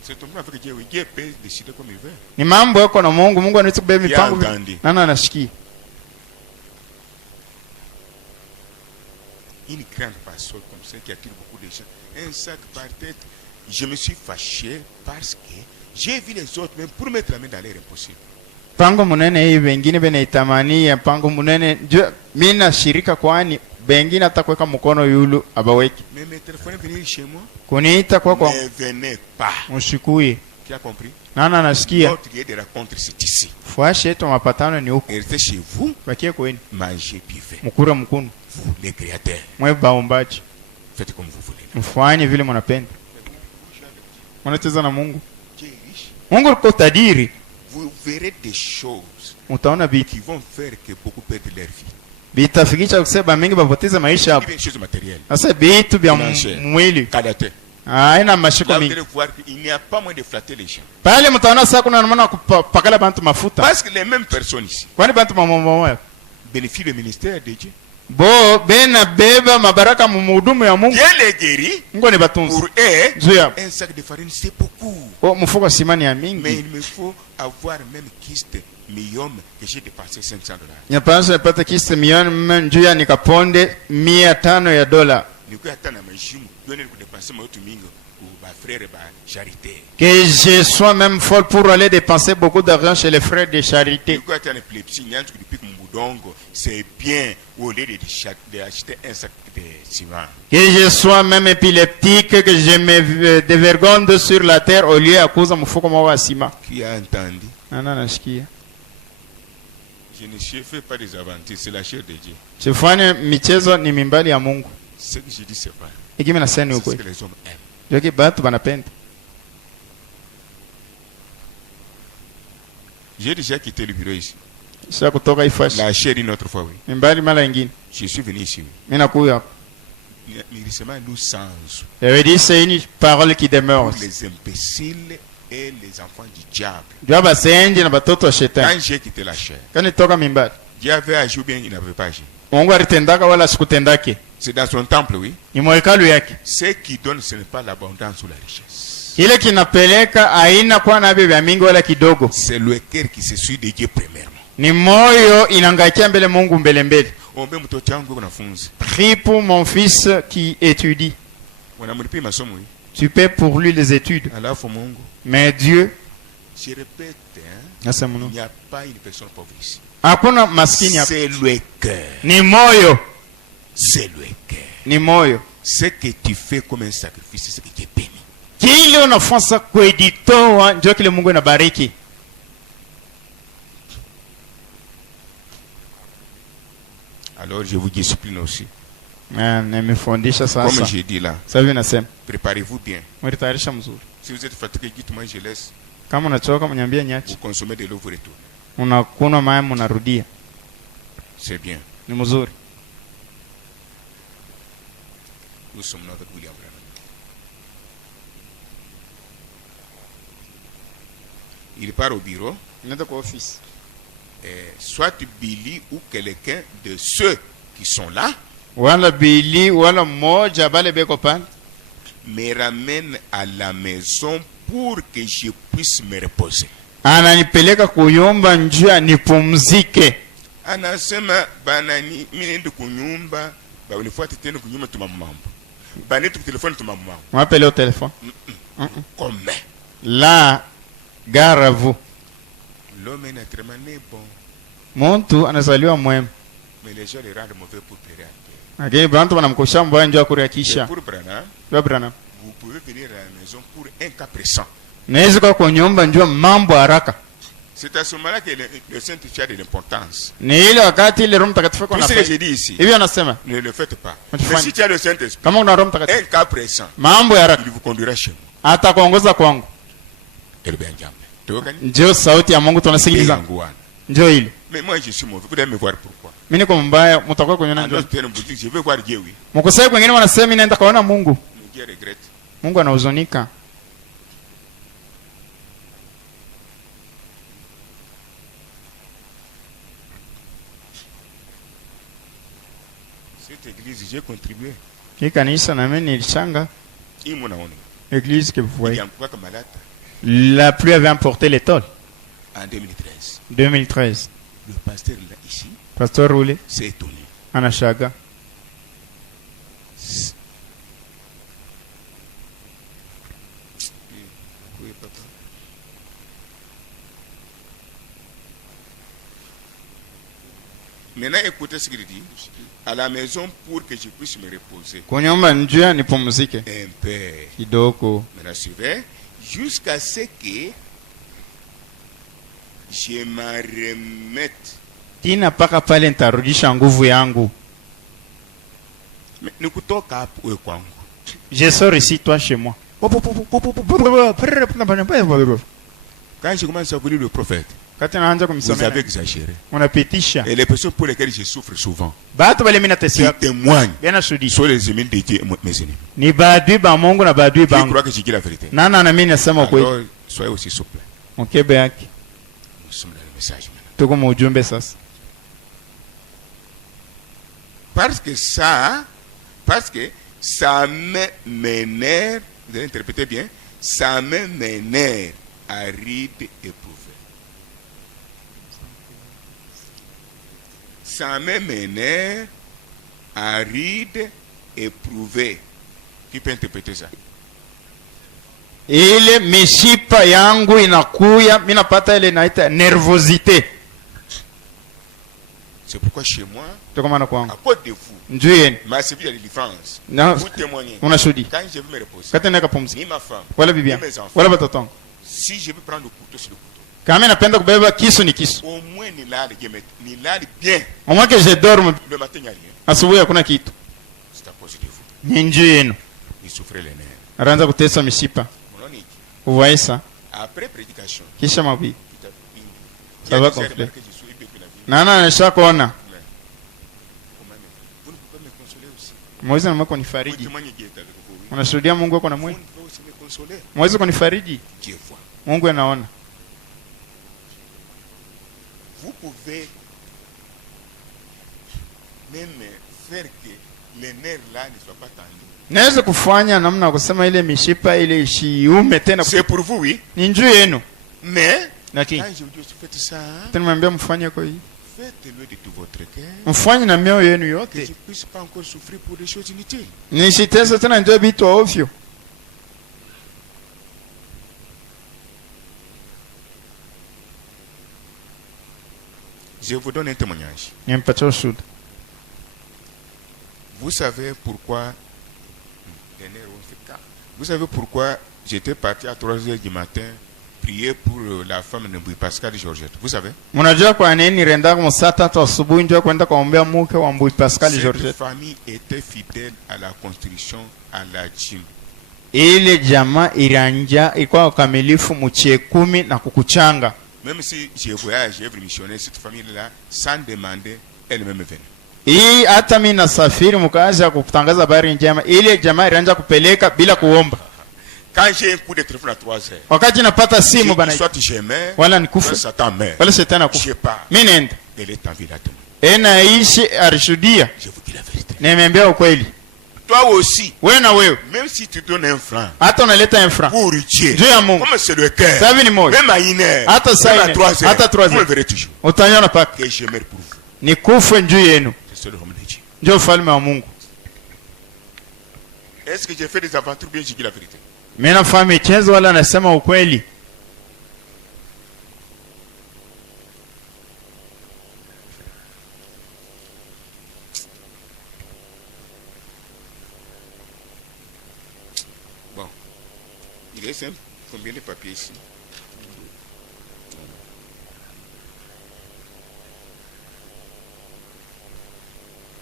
c'est ton frère que Dieu peut décider comme il veut. Ni mambo yako na Mungu. Mungu anaweza kubeba mipango. Ya ndani. Nani anashikia? Une grande passion comme ça qui attire beaucoup de gens. Un sac par tête. Je me suis fâché parce que j'ai vu les autres, même pour mettre la main dans l'air impossible. Pango munene hii wengine benaitamania pango munene. Mimi nashirika kwani wengine atakweka mkono yulu abaweki. Mais mes téléphones venir chez moi. Kuniita kwa Ne venez pas. mshikuye. Tu as compris? Nani anasikia? Notre lieu de rencontre, c'est ici. Fuashi yetu mapatano ni huko. Et restez chez vous, Bakie kweni. mangez, buvez. Mkura mkunu. Vous, les créateurs, Mwe baombaji. faites comme vous voulez. Mfanye vile mnapenda. Mnacheza na Mungu. Dieu est riche. Mungu uko tajiri. Vous verrez des choses Utaona vitu. qui vont faire que beaucoup perdent leur vie. Bitafikisha kusema mingi bapoteza maisha hapo. Des choses matérielles. Sasa vitu vya Financier. mwili. Caractère. Haina mashiko Là, vous mingi. allez voir qu'il n'y a pas moyen de flatter les gens. Pale mtaona sasa kuna namna kupakala bantu mafuta. Parce que les mêmes personnes ici Kwani bantu mamamo bénéficient du ministère de Dieu. bo bena beba mabaraka mumudumu ya Mungu. Dieu les guérit. Mungu ni batunzi. Pour eux, Zuya. un sac de farine, c'est beaucoup. O mfuko simani ya Mais mingi. il me faut avoir même kyste myome que j'ai dépensé $500. Nyapasha nipate kiste milioni njuu ya nikaponde $500. Nikuwa hata na maishimu, yone ni kudepanse mayotu mingi. ma frère ba charité. Que je sois même folle pour aller dépenser beaucoup d'argent chez les frères de charité. Quand tu as une épilepsie, c'est bien au lieu d'acheter un sac de ciment. Que je sois même épileptique, que je me dévergonde sur la terre au lieu à cause de mon faux comme sima. Qui a entendu? Nana nashikia. Je ne fais pas des aventures, c'est la chair de Dieu. Sifanye michezo ni mimbali ya Mungu. Ce que je dis, c'est pas. Ikimi nasema ni C'est ce ukweli. que les hommes aiment. Joki batu banapenda. J'ai déjà quitté le bureau ici. Sasa kutoka ifashi. La chair une autre fois, oui. Mimbali mala ingine. Je suis venu ici, oui. Mimi nakuya. Mérissement nous sans. J'avais dit c'est une parole qui demeure. Pour les imbéciles et les enfants du diable. Jua basenji na batoto wa shetani. Quand j'ai quitté la chair, Kani toka mimbali. Dieu avait agi ou bien il n'avait pas agi. Mungu alitendaka wala sikutendake. C'est dans son temple, oui. Ni mwekalu yake. Ce qui donne, ce n'est pas l'abondance ou la richesse. Kile kinapeleka haina kuwa na vya mingi wala kidogo. C'est le cœur qui se suit de Dieu premièrement. Ni moyo inangaikia mbele Mungu mbele mbele. Ombe mtoto wangu wanafunzi. Prie pour mon fils qui étudie. Wanamlipa masomo hii. Tu paies pour lui les études. Alafu Mungu. Mais Dieu, Je répète, il nasema n'y a pas une personne pauvre ici. hakuna maskini hapa. C'est le cœur. Ni moyo, C'est le cœur. ni moyo. Ce que tu fais comme un sacrifice, c'est ce que Dieu bénit. Kile unafanya kueditoa ndio kile Mungu anabariki. Alors je vous discipline aussi. Nimefundisha Comme sasa. j'ai dit là, Sasa hivi nasema, préparez-vous bien. mlitayarisha mzuri. Si vous êtes fatigué, dites-moi, je laisse. Kama unachoka mniambie niache. Vous consommez de l'eau, vous retournez. Unakunywa maji unarudia. C'est bien. Ni mzuri. Nous sommes là avec William Branham. Il part au bureau. Nenda kwa ofisi. Soit Billy ou quelqu'un de ceux qui sont là Wala Bili wala mmoja bale beko pale. me ramène à la maison pour que je puisse me reposer. Ananipeleka kuyumba njia nipumzike. Anasema banani mimi ndio kunyumba banifuate tena kunyumba tumamambo. Baneti telefone tumamambo. Mwapele au telefone. Comme La gare à vous. l'homme est naturellement né bon, Muntu anazaliwa mwema. mais les gens les rendent mauvais pour plaire à Dieu. Lakini bantu wanamkosha mbaya njoo Et kuriakisha. pour Branham, Abraham. vous pouvez venir à la maison pour un cas pressant. Naweza kwa kunyumba njoo mambo haraka. C'est à ce moment-là que le Saint-Esprit a de l'importance. Ni ile wakati ile Roho Mtakatifu Tout ce que j'ai dit ici, hivi anasema ne le faites pas. Mais tu Mais fais- si tu as le Saint-Esprit, kama una Roho Mtakatifu un cas pressant, mambo ya haraka il vous conduira chez vous. atakuongoza kwangu. Et le bien jambe. Tu vois, gagner? Ndio sauti ya Mungu tunasikiliza. Ndio ile. Mais moi je suis mauvais. Vous devez me voir pourquoi. Mimi niko mbaya, mtakuwa kwenye En njoo. d'autres termes, vous dites, je veux voir Dieu, oui. Mkosai kwingine wanasema nenda kaona Mungu. Mais Dieu regrette. Mungu anahuzunika. Cette église, j'ai contribué. Hii kanisa na mimi nilichanga. Il m'en a honné. Église que vous Il y voyez. a quoi comme malade La pluie avait emporté l'étole. en 2013. 2013. Le pasteur là, ici Pasteur Roulé s'est étonné. anashaga. Oui, papa. Maintenant, écoutez ce qu'il dit. À la maison pour que je puisse me reposer. Kunyumba njia nipumzike Un peu. kidogo. Maintenant, suivez. Jusqu'à ce que je m'en remette. Tina paka pale nitarudisha nguvu yangu. Mais nous coûtons cap ou quoi? Je sors ici, toi chez moi. Quand je commence à vous lire le prophète, Kati naanza vous kumsomea. avez exagéré. Unapitisha. Et les personnes pour lesquelles je souffre souvent, Batu bale mimi qui nateseka. témoignent Bena sudi. sur les ennemis de Dieu, mes ennemis. Ni baadui ba Mungu na baadui Qui bangu. croient que je dis la vérité. Nana na mimi nasema ukweli. Alors, soyez aussi souple. Mkebe yake. Nous sommes dans le message maintenant. Tuko muujumbe sasa. Parce que ça m'énerve, vous allez interpréter bien, ça m'énerve aride éprouvé. Ça m'énerve aride éprouvé. Qui peut interpréter ça? ile mishipa yangu inakuya, mimi napata ile inaita nervosité. C'est pourquoi chez moi, Toka maana kwangu. à cause de vous, Njuyeni. m'a servi la délivrance. Na Vous témoignez. unashuhudia. Quand je veux me reposer, Kati neka pumzika. ni ma femme, Wala bibi ni yangu. mes enfants, Wala watoto wangu. si je veux prendre le couteau, c'est le couteau. Kama mimi napenda kubeba kisu ni kisu. Au moins, ni là bien. Au moins que je dorme, Le matin, il n'y a rien. asubuhi hakuna kitu. C'est à cause de vous. Ni njuu yenu. Il souffrait les nerfs. Anaanza kutesa mishipa. Mon oncle, Uwaisa. après prédication, Kisha mabii. ça va va gonfler. que je suis depuis la vie. Nana anisha kuona. Vous ne pouvez pas me consoler aussi. Mwezi na mwako Vous nifariji. témoignez Dieu est avec vous. Oui. Unashuhudia Mungu wako na Vous mwili. pouvez aussi me consoler. Mwezi kunifariji. Dieu voit. Mungu anaona. Vous pouvez même faire que les nerfs là ne soient pas tendus. Naweza kufanya namna ya kusema ile mishipa ile ishiume tena. C'est pour vous, oui. Ni njuu yenu. Mais Lakini quand je vous dis faites ça, hein, tunamwambia mfanye kwa hii. faites-le de tout votre cœur. Mfanye na mioyo yenu Que je yote. ne puisse pas encore souffrir pour des choses inutiles. Nisitese tena ndio vitu ovyo. Je vous donne un témoignage. Nimpatie ushuhuda. Vous savez pourquoi Vous savez pourquoi j'étais parti à 3h du matin prier pour la femme de Mbui Pascal et Georgette. Vous savez? Mnajua kwa nini nilienda kwa saa 3 asubuhi ndio kwenda kuombea mke wa Mbui Pascal Cette Georgette? famille était fidèle à la construction, à la gym. Ile jamaa iranja ilikuwa ukamilifu mchie 10 na kukuchanga. Même si je voyage, j'ai missionné cette famille-là, sans demander, elle-même venue. Hii hata mimi nasafiri mkazi ya kutangaza habari njema, ile jamaa iranja kupeleka bila kuomba. Quand j'ai un coup de téléphone à 3h, Wakati napata simu bana, soit je meurs, wala soit nikufe, Satan meurt. wala shetani Je akufe. sais pas. Mimi nenda. Elle est en vie là-dedans. Naishi arishuhudia. Je vous dis la vérité. Nimeambia ukweli. Toi aussi, Wewe na wewe, même si tu donnes un franc hata unaleta un franc. pour Dieu, Dieu ya Mungu. comme c'est le cœur, Sabi ni moyo. même à 1h, Hata saa même à ine, 3h, hata 3 vous me heures. verrez toujours Utanyona paka. que je meurs pour vous. Ni kufe njuu yenu. C'est le royaume de Dieu. Ndio ufalme wa Mungu. Est-ce que j'ai fait des aventures bien, j'ai dit la vérité? Mimi nafahamu michezo wala nasema ukweli. Bon, il est simple. Combien de papiers ici?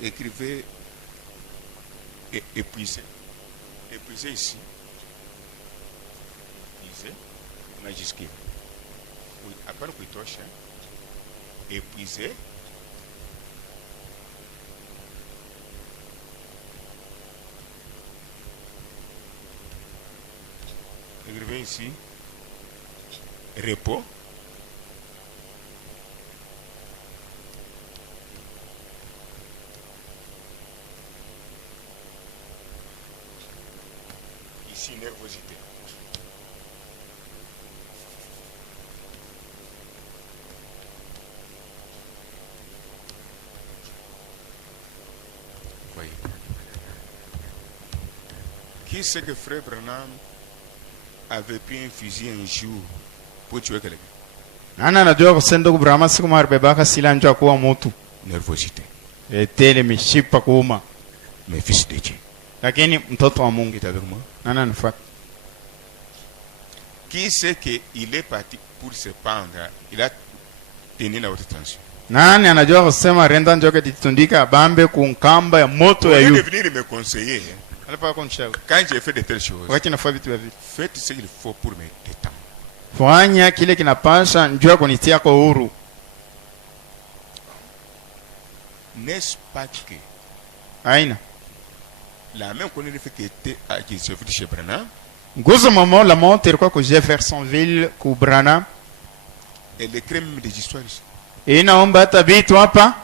Écrivez et épuisez. Épuisez ici. Épuisez. On a jusqu'à. Oui, à part que touche. Épuisez. Écrivez ici. Repos. Ici, nervosité. Voyez. Qui c'est que Frère Branham avait pris un fusil un jour pour tuer quelqu'un? Nani anajua kusenda kubrahama siku marbebaka sila njoo kuwa mtu. Nervosité. Etele mishipa kuuma. Mais fils de Dieu. Lakini mtoto wa Mungu. Il est avec moi. Nani anafuata? Qui sait qu'il est parti pour se pendre? Il a tenu la haute tension. Nani anajua kusema renda njoke titundika bambe kunkamba ya moto ya Au lieu yu. de venir me conseiller, Alipa kunishauri. quand j'ai fait de telles choses, Wakati nafaa vitu vya vitu. faites ce qu'il faut pour me détendre. Fanya kile kinapasha njoo kunitia kwa uhuru. N'est-ce pas que Aina. la même qu'on fait qui était à qui se fait chez Branham, Nguzo mama la monte ilikuwa ku Jeffersonville ku Branham. elle écrit même des histoires ici. Inaomba hata vitu hapa.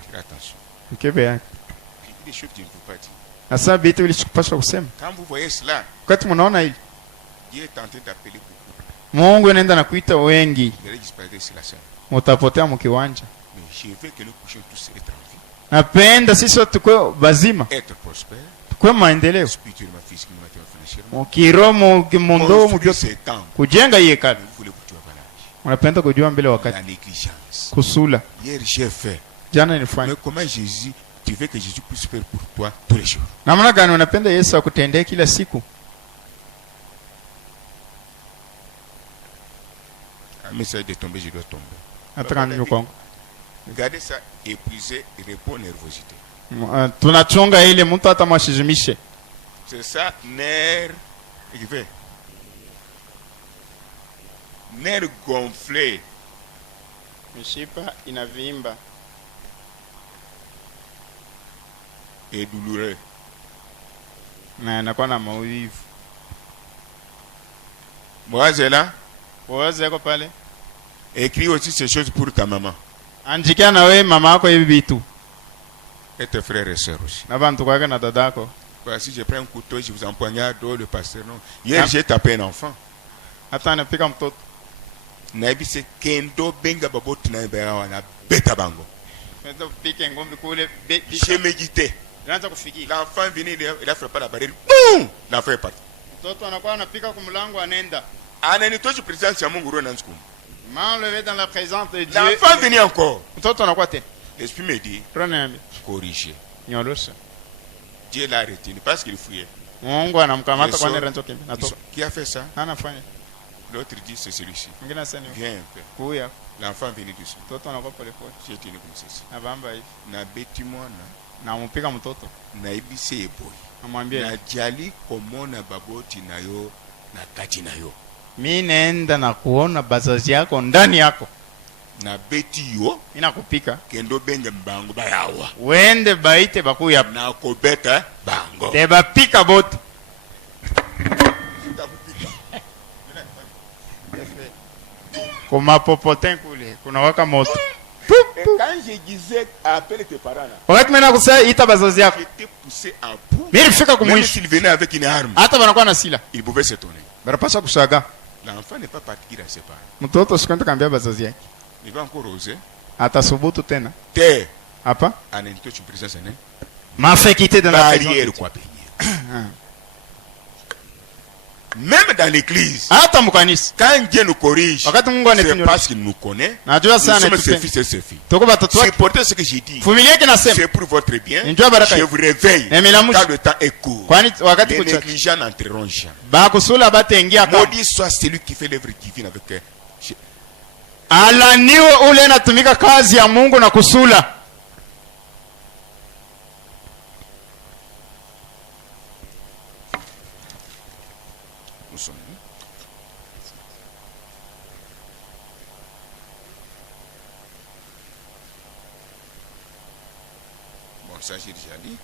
Faites attention. Ukebe yake. Il dit des choses que je ne peux pas dire. Asa vitu vilishikupasha kusema. Quand vous voyez cela, Wakati mnaona hili, Dieu est en train d'appeler beaucoup. Mungu anaenda na kuita wengi. Vous allez disparaître sur la scène. Mutapotea mkiwanja. Mais je veux que nous puissions tous être en vie, Napenda sisi wote tukue bazima, être prospères, tukwe maendeleo spirituellement, physiquement, financièrement. mukiroho mukimundo Construire ces temples. kujenga hii hekalu. Vous voulez kujua bana. Unapenda kujua mbele La wakati négligence. kusula. Hier j'ai fait. Jana nilifanya. Mais comment Jésus, tu veux que Jésus puisse faire pour toi tous les jours? Namna gani unapenda Yesu akutendee kila siku? Un message de tomber, je dois tomber. Nataka nijue kwangu. Regardez ça, épuisé, repos, nervosité. Tunachunga ile mtu hata mashizimishe. C'est ça, nerf, nerf gonflé. Mishipa inavimba Et douloureux. na inakuwa na maumivu. Boaz est là. Boaz yako pale. Écris aussi ces choses pour ta maman. Anjikia na wewe mama yako hivi vitu. Et tes frères et sœurs aussi. Na bantu kwake na dadako. Voilà, si je prends un couteau, je vous empoignarde, le pasteur, non. Hier, j'ai tapé un enfant. Hata anapika mtoto. Naibi se kendo benga baboti na na beta bango. Mtoto pike ngombe kule. J'ai médité. Anaanza kufikiri. L'enfant venu, il a frappé la barrière. Boum! L'enfant est parti. Mtoto anakuwa anapika kwa mlango anaenda. Ananitoje présidence ya Mungu na nsiku. M'enlever dans la présence de Dieu. L'enfant venu encore. Mtoto anakuwa tena. L'esprit me dit, corriger. Nyolosha. Dieu l'a retenu parce qu'il fouillait. Mungu anamkamata kwa nini ranzo kimbi. Natoka. Qui a fait ça? Anafanya. L'autre dit c'est celui-ci. Mwingine asema Viens un peu. kuya. L'enfant venu doucement. Mtoto anakuwa pole pole. J'ai tenu comme ceci. Na bamba hivi. Na beti mwana. Na mpika mtoto. Na ibise eboy. Amwambie na jali komona baboti nayo na kati nayo. Mimi naenda na kuona bazazi yako ndani yako. Na beti yo inakupika kendo benga mbango bayawa. Wende baite bakuya na kobeta bango. Te bapika bote. Kuma popotin kule kuna waka moto. Quand je disais appelle tes parents là. Wakati mimi nakusema ita bazazi yako. J'étais poussé à bout. Mimi nilifika kumwisho. Même s'il venait avec une arme. Hata banakuwa na sila. Il pouvait s'étonner. Barapasha kushaga. L'enfant n'est pas parti à ses parents. Mtoto sikwenda kambia bazazi yake. Il va encore oser. Atasubutu tena. Te. Hapa? Anento tu présence né. M'a fait quitter dans la barrière quoi payer. Même dans l'église, hata mkanisa, quand Dieu nous corrige, c'est parce qu'il nous connaît. Nous sommes ses fils et ses filles. Supportez ce que j'ai dit. C'est pour votre bien. Je vous réveille quand le temps est court. Les négligents n'entreront jamais. Maudit soit celui qui fait l'œuvre divine avec alaniwe ule anatumika kazi ya Mungu na kusula. Bon, ça j'ai déjà dit.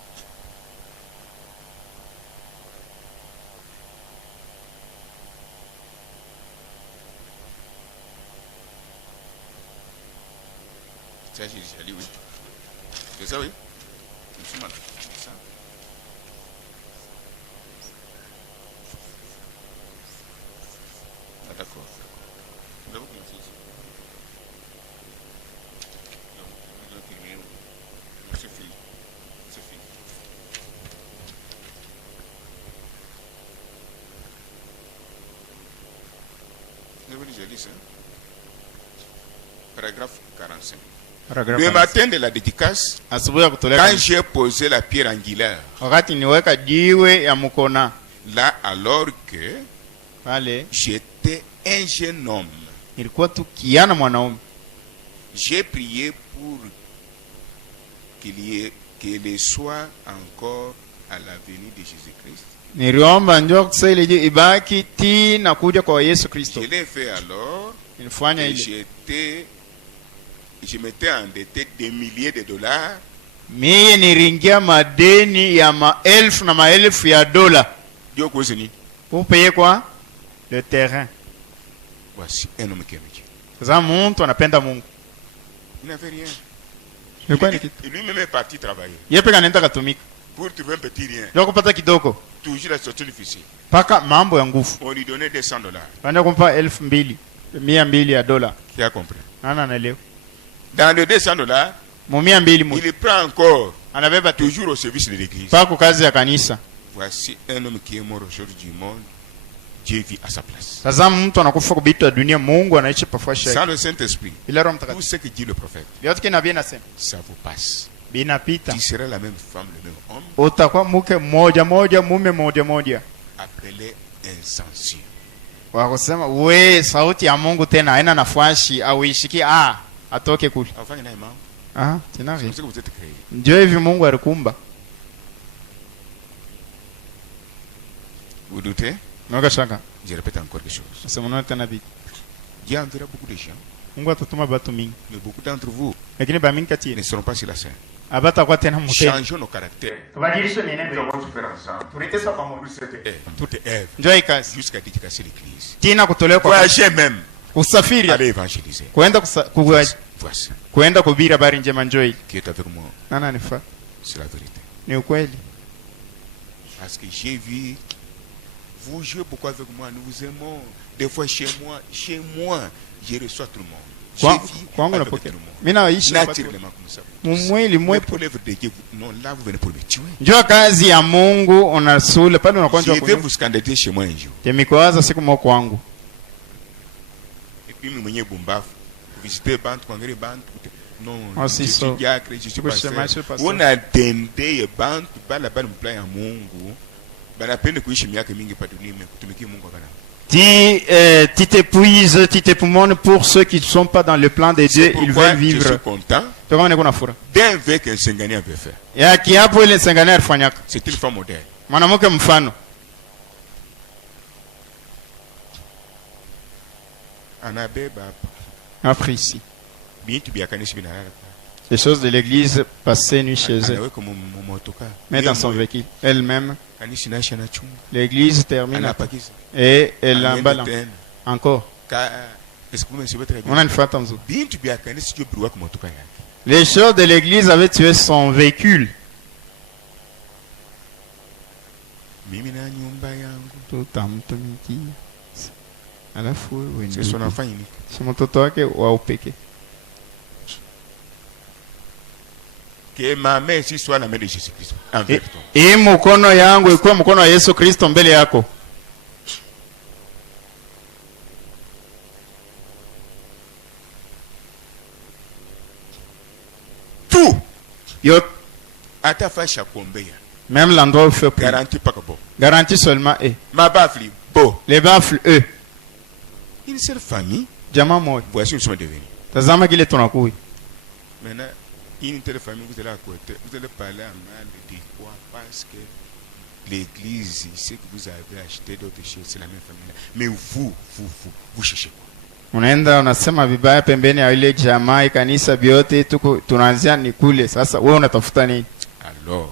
Ça j'ai déjà dit, oui. C'est ça, oui. C'est ça. Ah, d'accord. Nous avons commencé ici. C'est fini. C'est fini. Nous avons déjà dit ça. Paragraphe 45. Le matin de la dédicace, quand j'ai posé la pierre angulaire, là alors que j'étais un jeune homme, j'ai prié pour qu'il soit encore à la venue de Jésus-Christ. Je l'ai fait alors et je m'étais endetté des milliers de dollars. Mie niringia madeni ya maelfu na maelfu ya dola. Dieu kozini. Pour payer quoi? Le terrain. Voici un homme qui aime Dieu. Sasa mtu anapenda Mungu. Il n'avait rien. Lui-même est parti travailler. Yepe kanaenda katumika. Pour trouver un petit rien. Ndio kupata kidogo. Toujours la sortie difficile. Paka mambo ya nguvu. On lui donnait $200. Bana kumpa 200, 200 ya dola. Qui a compris? Nana naelewa. Dans les $200, il prend encore anabeba tu toujours au service de l'église. pako kazi ya kanisa. Voici un homme qui est mort aujourd'hui du monde. Dieu vit à sa place. Tazama mtu anakufa kubitu ya dunia, Mungu anaishi pafasha Sans yake. le Saint-Esprit, Ila Roho tout Mtakatifu ce que dit le prophète, yote kinabii nasema ça vous passe. binapita. Tu seras la même femme, le même homme, Utakuwa mke mmoja moja, mume mmoja moja. appelé insensible. Wakusema we sauti ya Mungu tena haina nafasi au ishiki atoke kule. Enfin, il y en a un membre. C'est C'est nari. pour ça que vous êtes créés. Ndio hivi Mungu alikumba. Vous doutez? Noga shaka. Je répète encore quelque chose. Sema tena bitu. Dieu enverra beaucoup de gens, Mungu atatuma batu mingi. mais beaucoup d'entre vous Lakini ba mingi kati ne seront pas sur la scène. abata kwa tena mtende. Changeons nos caractères. Tubadilishe nene. Nous allons tout faire ensemble. Tulitesa pamoja. Tout est œuvre Njoo ikazi. jusqu'à dédicacer l'église. Tina kutolewa kwa Voyagez même. usafiri. Allez évangéliser. Voici Kuenda kuhubiri habari njema njoo hii. qui est avec moi. Nana nifa. C'est la vérité. Ni ukweli. Parce que j'ai vu, vous jouez beaucoup avec moi, nous vous aimons. Des fois chez moi, je reçois tout le monde. Je vis Kwangu avec napokea. tout le monde. Mimi naishi na watu. Naturellement comme ça. Mwili Mais mwepo. pour l'œuvre de Dieu, non, là vous venez pour me tuer. Njoo kazi ya Mungu unasula pale unakuwa Je vais njoo. vous scandaliser chez moi un jour. Temikoaza siku moja kwangu. Et puis, je suis Bumbafu. Visiter Bantu, Kangere Bantu. Non, Ah, je si, suis so. diacre, je suis Kusema, je suis pasteur. pasteur. On a tenté Bantu, bala bala mpla ya Mungu. Banapenda kuishi miaka mingi pa dunia, kutumikia Mungu kana. Tu t'épuises, tu t'époumones pour ceux qui ne sont pas dans le plan de Dieu, ils Pourquoi veulent je suis vivre. content Toka niko na furaha. d'un vœu qu'un Sengani avait fait. Ya kiapo ile Sengani alifanyaka. C'est une femme modèle. Mwanamke mfano. Anabe baba. Après ici. Bintu biakanishi binalala. Les choses de l'église passaient nuit chez eux. Anaweka motoka. Mais dans son véhicule. Elle-même, Kanishi naisha na chungu. l'église termine Anapakiza. et elle emballe Tena. encore. Est-ce que vous me suivez très bien? On a une fata mzuri. Bintu biakanishi jo bruwa kwa motoka yake. Les choses de l'église avaient tué son véhicule. Mimi na nyumba yangu. Tutamtumikia. Alafu wewe C'est son enfant unique. si mtoto wake wa upekee. Que ma main ici soit la main de Jésus-Christ. Envers toi. Hii mkono yangu ikuwe mkono wa Yesu Kristo mbele yako. Tout. Yo, Ata fasha kombea. même l'endroit où il fait prier. Garantie pas que bon. Garantie seulement eux. Ma bafli. Bon. Les baffles eux. Une seule famille. Jamaa moja. Voici où nous sommes devenus. Tazama kile tunakuwa. Maintenant, une telle famille, vous allez à côté. Vous allez parler à mal de quoi? Parce que l'église, ce que vous avez acheté d'autres choses, c'est la même famille. Mais vous cherchez quoi? Unaenda unasema vibaya pembeni ya ile jamaa kanisa vyote tuko tunaanzia ni kule. Sasa wewe unatafuta nini? Alors,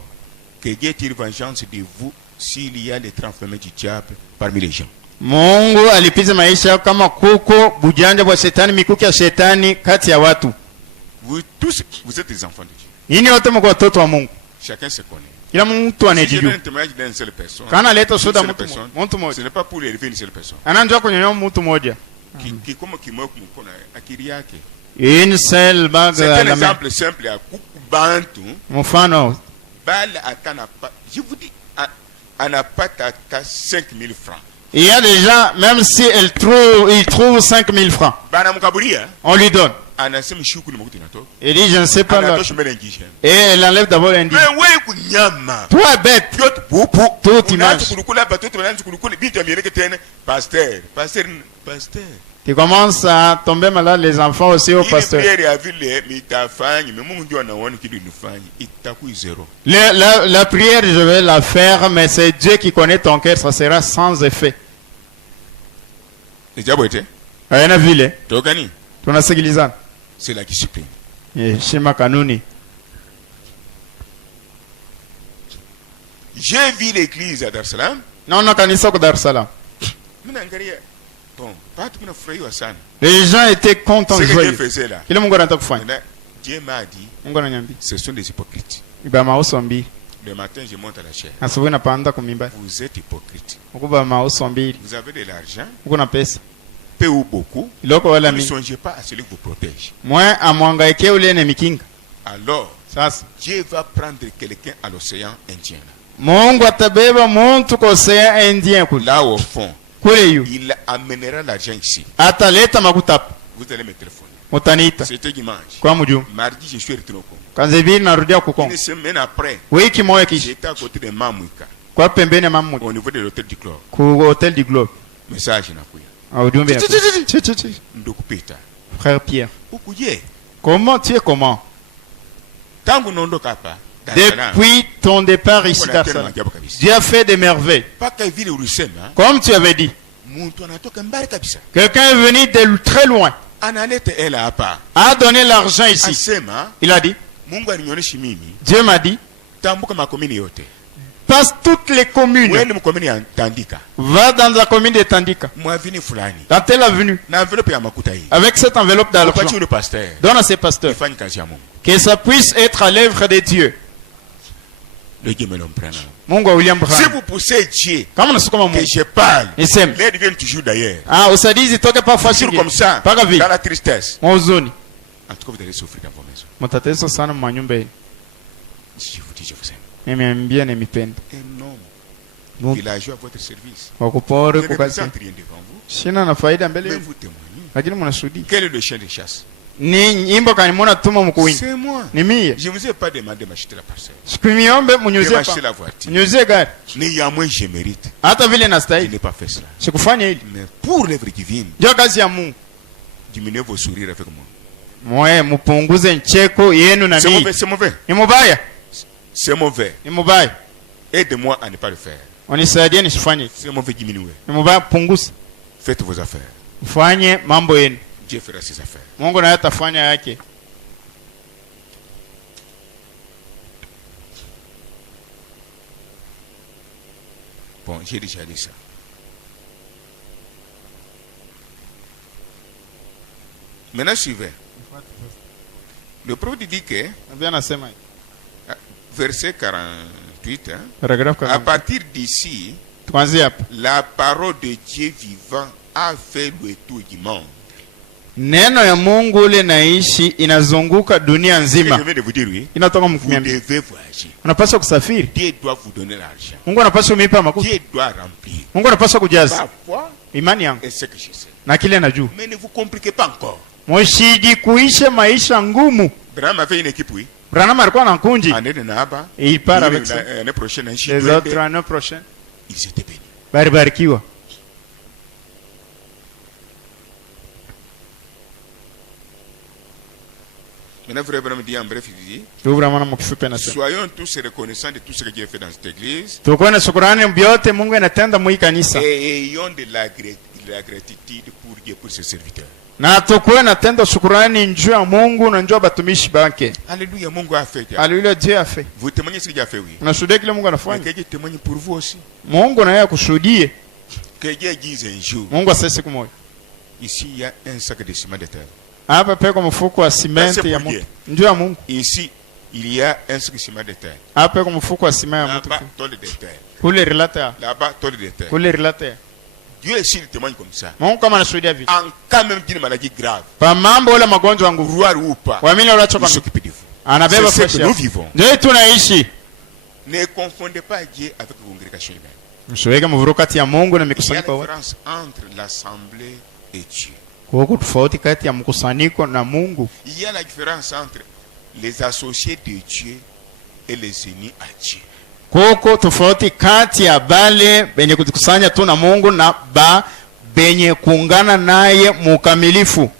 que Dieu tire vengeance de vous s'il y a des transformés du diable parmi les gens. Mungu alipiza maisha yako kama kuko bujanja bwa shetani, mikuki ya shetani kati ya watu. Vous tous, vous êtes des enfants de Dieu. Nyinyi wote mko watoto wa Mungu. Chacun se connaît. Kila mtu Si je donne anajijua. un témoignage d'une seule personne, Kana leta une soda seule mtu personne, mtu ce mmoja. n'est pas pour élever une seule personne. Ananjua kunyonyoa mtu mmoja. Qui comme qui moque mon akili yake. Une seule bague C'est à un la main. exemple simple à Kukubantu. Mfano, Bal atana pas, je vous dis, on n'a pas tata 5000 francs. il y a des gens, même si il trouve 5000 francs, Bana mukaburia, on lui donne. anasema shuku ni makuti nato. Il dit, je ne sais pas là. Anatosha mbele ngisha. Et elle enlève d'abord un dit. Mais ouais kunyama. Toi bête, Piot bupu. Tout image. Kulukula batoto bananza kulukula bintu amireke tena. Pasteur. tu commences à tomber malade les enfants aussi au Ile pasteur. priere ya vile mitafanya, mais Mungu ndio anaona kile unafanya. Itakuwa zero. La prière, je vais la faire, mais c'est Dieu qui connaît ton cœur, ça sera sans effet. Ijabo ete. Hayana vile, Tokani. tunasikilizana. C'est la discipline. Heshima kanuni. J'ai vu l'église à Dar es Salaam. Naona kanisa kwa Dar es Salaam. Mimi naangalia. Bon, watu wanafurahiwa sana. Les gens étaient contents Ce de que Dieu jouer. faisait là. Kile Mungu anataka kufanya. Maintenant, Dieu m'a dit, Mungu ananiambia. ce sont des hypocrites. Iba mauso mbili. Le matin, je monte à la chair. Asubuhi napanda kumimba. Vous êtes hypocrites. Ukuba mauso mbili. Vous avez de l'argent, Uko na pesa. peu ou beaucoup. Iloko wala Ne mingi. songez pas à celui qui vous protège. Mwe amwangaikie ule ne mikinga. Alors, Sasa Dieu va prendre quelqu'un à l'océan Indien. Mungu atabeba muntu kwa Ocean Indien kule. Là au fond, Kule yu. il amènera l'argent ici. Ataleta makuta hapa. Vous allez me téléphoner. Mutaniita. C'était dimanche. Kwa mjumbe. Mardi, je suis retourné au Congo. Kanzibiri narudia ku Kongo. Une semaine après, Wiki moja kisha. j'étais à côté de Mamouika, Kwa pembeni ya mamu. au niveau de l'hôtel du Club. Ku Hotel du Globe. Message nakuya. Au ujumbe. Chi. Ndokupita. Frère Pierre. Ukuje. Comment tu es comment? Tangu naondoka hapa, Dar es Salaam, Depuis ton départ ici kuna Dar es tena Salaam, maajabu kabisa. Dieu a fait des merveilles. Mpaka vile ulisema, Comme tu avais dit, mtu anatoka mbali kabisa. quelqu'un est venu de très loin, Analeta hela hapa. a donné l'argent ici. Asema, Il a dit, Mungu alinionyesha mimi, Dieu m'a dit, tambuka makomini yote. passe toutes les communes, Wewe mkomini ya Tandika. va dans la commune de Tandika, Mwavini fulani. dans telle avenue, Na envelope ya makuta hii. avec cette enveloppe Upatie d'argent, ule pasteur. donne à ces pasteurs, Ifanye kazi ya Mungu. que ça puisse être à l'œuvre de Dieu. Le Dieu me l'emprunte. Mungu wa William Si Branham. vous poussez Dieu, Kama unasukuma que Mungu, je parle, niseme, l'aide vient toujours d'ailleurs. usaidizi toke pa fasi Toujours comme ça, mpaka vile dans la tristesse. mwauzoni. En tout cas, vous allez souffrir dans vos maisons. Mtateswa sana manyumba yenu. Si je vous dis, je vous aime. Nimeambia nimependa. Un homme Mungu villageois à votre service. wakupore Je ne kukazi. présente rien devant vous, Sina na faida mbele mais yenu. vous témoignez. Lakini mnashuhudia. Quel est le chien de chasse? Ni nyimbo kanimona tuma mkuwini. C'est moi. Ni mie. Je ne vous ai pas demandé de m'acheter la parcelle, Sikumiombe de mnyuzie m'acheter pa. la voiture. Mnyuzie gari. Ni ya moi je mérite. Hata vile Je nastahili. n'ai pas fait cela. Sikufanya hili. Mais pour l'œuvre divine, Ndio kazi ya Mungu. diminuez vos sourires avec moi. Mwe mpunguze ncheko yenu na C'est mimi. mauvais, c'est mauvais. Ni mubaya. C'est mauvais. Ni mubaya. Aide-moi à ne pas le faire. Unisaidie nisifanye. C'est mauvais, diminuez. Ni mubaya, punguza. Faites vos affaires. Ufanye mambo yenu. Dieu fera ses affaires. Mungu naye atafanya yake. Bon, j'ai déjà dit ça. Maintenant, suivez. Le prophète dit que, Nabia nasema hivi. verset 48, hein, Paragrafu à 40. partir d'ici, Tuanzie hapa. la parole de Dieu vivant a fait le tour du monde. Neno ya Mungu ile naishi inazunguka dunia Ce que je nzima. viens de vous dire, oui, Inatoka vous mkimia. devez voyager. Unapaswa kusafiri. Dieu doit vous donner l'argent. Mungu anapaswa kumipa makuta. Dieu doit remplir. Mungu anapaswa kujaza Ma foi imani yangu est ce que je sais. na kile najua. Mais ne vous compliquez pas encore. Moshiji kuisha maisha ngumu. Branham avait une équipe, oui. Branham alikuwa na kunji. Année de Naba. Et il part avec ça. L'année prochaine, en Chine. Les autres l'année prochaine. Ils étaient bénis. Baribarikiwa. Maintenant, frère Branham dit en bref, il dit, Tubura mwana mkifupi anasema. soyons tous reconnaissants de tout ce que Dieu a fait dans cette église Tukuwe na shukrani byote Mungu anatenda mu hii kanisa. et ayons de la gratitude pour Dieu, pour ses serviteurs. Na tukuwe na tendo shukrani njoo ya Mungu na njoo ya batumishi bake. Alléluia, mon gars a fait. Alléluia, Dieu a fait. Vous témoignez ce qu'il a fait, oui. Unashuhudia kile Mungu Mais anafanya. que Dieu témoigne pour vous aussi. Mungu na yeye akushuhudie. Que Dieu dise un jour, Mungu asese siku moja. ici il y a un sac de ciment de terre. Hapa peko mfuko wa simenti ya Mungu. Njoo ya Mungu. Ici, il y a un sac de ciment de terre. Hapa peko mfuko wa simenti ya Là-bas, mtu. tôle de terre. Kule relata. Là-bas, tôle de terre. Kule relata. Dieu ici, il témoigne comme ça. Mungu kama anashuhudia vipi? En cas même d'une maladie grave, Pa mambo wala magonjwa ya nguvu. croire ou pas, Waamini wala il choka. s'occupe de vous. Anabeba C'est ce fresh que nous yako. vivons. Ndio tunaishi. Ne confondez pas Dieu avec la congrégation humaine. Msiweke mvuruko kati ya Mungu na Il y a mikusanyiko une wote. différence entre l'assemblée et Dieu. Kuko tofauti kati ya mkusanyiko na Mungu. Il y a la différence entre les associés de Dieu et les unis à Dieu. Kuko tofauti kati ya bale benye kujikusanya tu na Mungu na benye kuungana naye mukamilifu.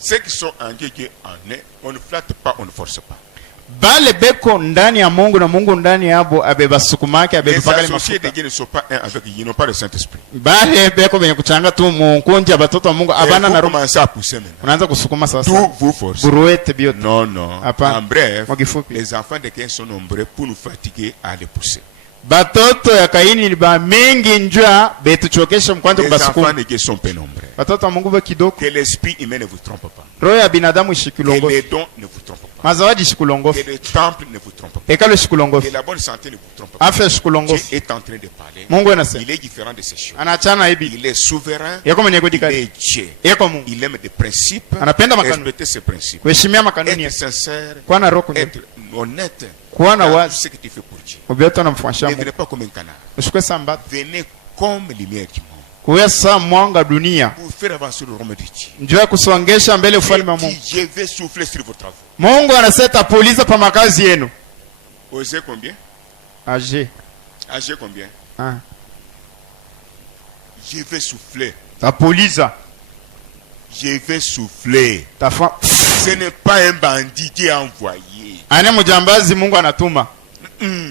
Ceux qui sont en Dieu, Dieu en est. On ne flatte pas, on ne force pas. Bale beko ndani ya Mungu na Mungu ndani yabo abeba sukumake Les abeba paka associés de mafuta. Dieu ne sont pas un avec Dieu, ils n'ont pas le Saint-Esprit. Bale beko benye kuchanga tu munkunja batoto wa Mungu Et abana na vous roho. commencez à pousser maintenant. Unaanza kusukuma Tout sasa. vous force. Buruete biote. Non, non. Hapana. En bref, Kwa kifupi. les enfants de Caïn sont nombreux pour nous fatiguer à les pousser. Batoto ya Kaini ni ba mingi njua betuchokesha mkwanza Les enfants kubasukuma. de Dieu sont peu nombreux. Batoto wa Mungu ba kidogo. Que l'esprit humain ne vous trompe pas. Roho ya binadamu Que ishikilongo. les dons ne vous trompent pas. pas. mazawadi Que shikulongofi le temple ne vous trompe pas. hekalo Que shikulongofi la bonne santé ne vous trompe pas. afya Dieu shikulongofi est en train de parler. Mungu anasema Il est différent de ces choses. anachana hivi Il est souverain. yako mwenye Il kudikali est Dieu. yako Mungu Il aime des principes. anapenda makanuni Respecter ces principes. kuheshimia makanuni Être yake sincère. kuwa na roho kunyonya Être honnête. kuwa na Dans tout wazi ce que tu fais pour Dieu. ubioto namfuashia Ne Mungu venez pas comme un canard. usikwe sambata Venez comme lumière du monde. kuya saa mwanga dunia Pour faire avancer le royaume de Dieu. njoo ya kusongesha mbele ufalme wa Dieu Mungu. dit, je vais souffler sur vos travaux. Mungu anasema tapuliza pa makazi yenu. Osez combien? Aje. Agez combien? Ah. Je vais souffler. Tapuliza. Je vais souffler. Tafa. Ce n'est pas un bandit qui est envoyé. Ane mjambazi Mungu anatuma.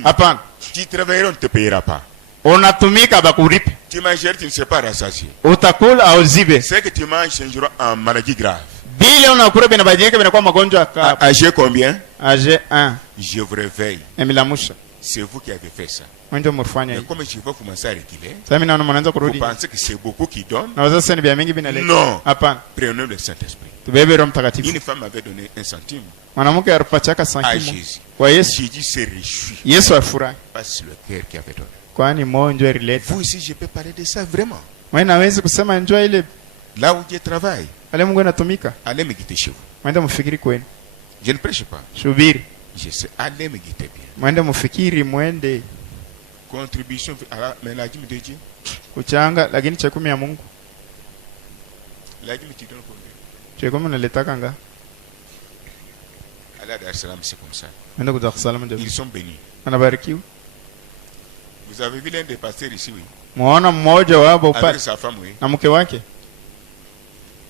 Hapana. Tu travailleras, on ne te payera pas. Unatumika bakuripe. Tu manges, tu ne sais pas rassasier. Utakula au zibe. Ce que tu manges changera en maladie grave. Bile unakula binabadilika binakuwa magonjwa ka. Agez combien? Aje 1. Je vous réveille. Emilamusha. C'est vous qui avez fait ça. Ndio mfanya Mais hivi. comme je vais commencer à réguler, Sasa mimi naona mnaanza vous kurudi. pensez que c'est beaucoup qui donne? Na wazazi ni bia mingi binaleta. Non. Hapana. Prenons le Saint-Esprit. Tubebe Roho Mtakatifu. Une femme avait donné un centime Mwanamke alipachaka à sankimu Jésus. kwa Yesu. Jésus s'est réjoui. Yesu afurahi. Parce que le cœur qui avait donné. Kwani moyo ndio ilileta. Vous aussi, je peux parler de ça vraiment. Wewe nawezi kusema njoo ile Là où Dieu travaille, pale Mungu anatumika. allez me guider chez vous. Mwende mfikiri kwenu. Je ne prêche pas. Subiri. Je sais, allez me guider bien. Mwende mfikiri mwende Contribution à mais la dîme de Dieu. kuchanga lakini cha 10 ya Mungu. La dîme tu donnes combien? Cha 10 naletaka nga. À Dar es Salaam, c'est comme ça. Mwende kutoka salama ndio. Ils sont bénis. Anabarikiwa. Vous avez vu l'un des pasteurs ici, oui. Muona mmoja wao Avec pale sa femme, oui. na mke wake.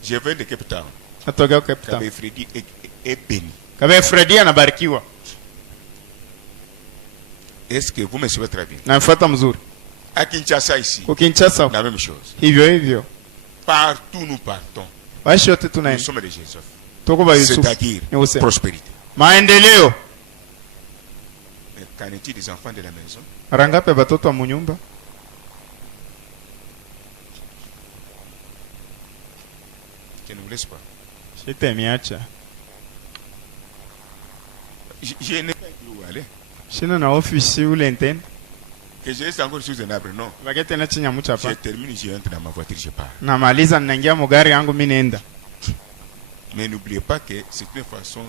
Je viens de Cape Town. Natoka Cape Town. Kabé Freddy est béni. Kabe Fredi anabarikiwa. Est-ce que vous me suivez très bien? Na mfuata mzuri. À Kinshasa ici, Kwa Kinshasa la même chose. hivyo hivyo. Partout nous partons. Waishi wote Nous tunaenda. sommes des Jésus. Tuko ba Yusufu. C'est-à-dire Ni usema. prospérité. Maendeleo. Mais qu'en est-il des enfants de la maison? Rangape batoto wa munyumba. Je ne vous laisse pas. Shitemiacha. Je n'ai pas dit où aller. Shina na ofisi ule ntende. Que je reste encore sous un arbre, non. Bagete na chinya mucha Je hapa. termine, je entre dans ma voiture, je pars. Namaliza ninaingia mugari yangu mimi nenda. Mais n'oubliez pas que c'est une façon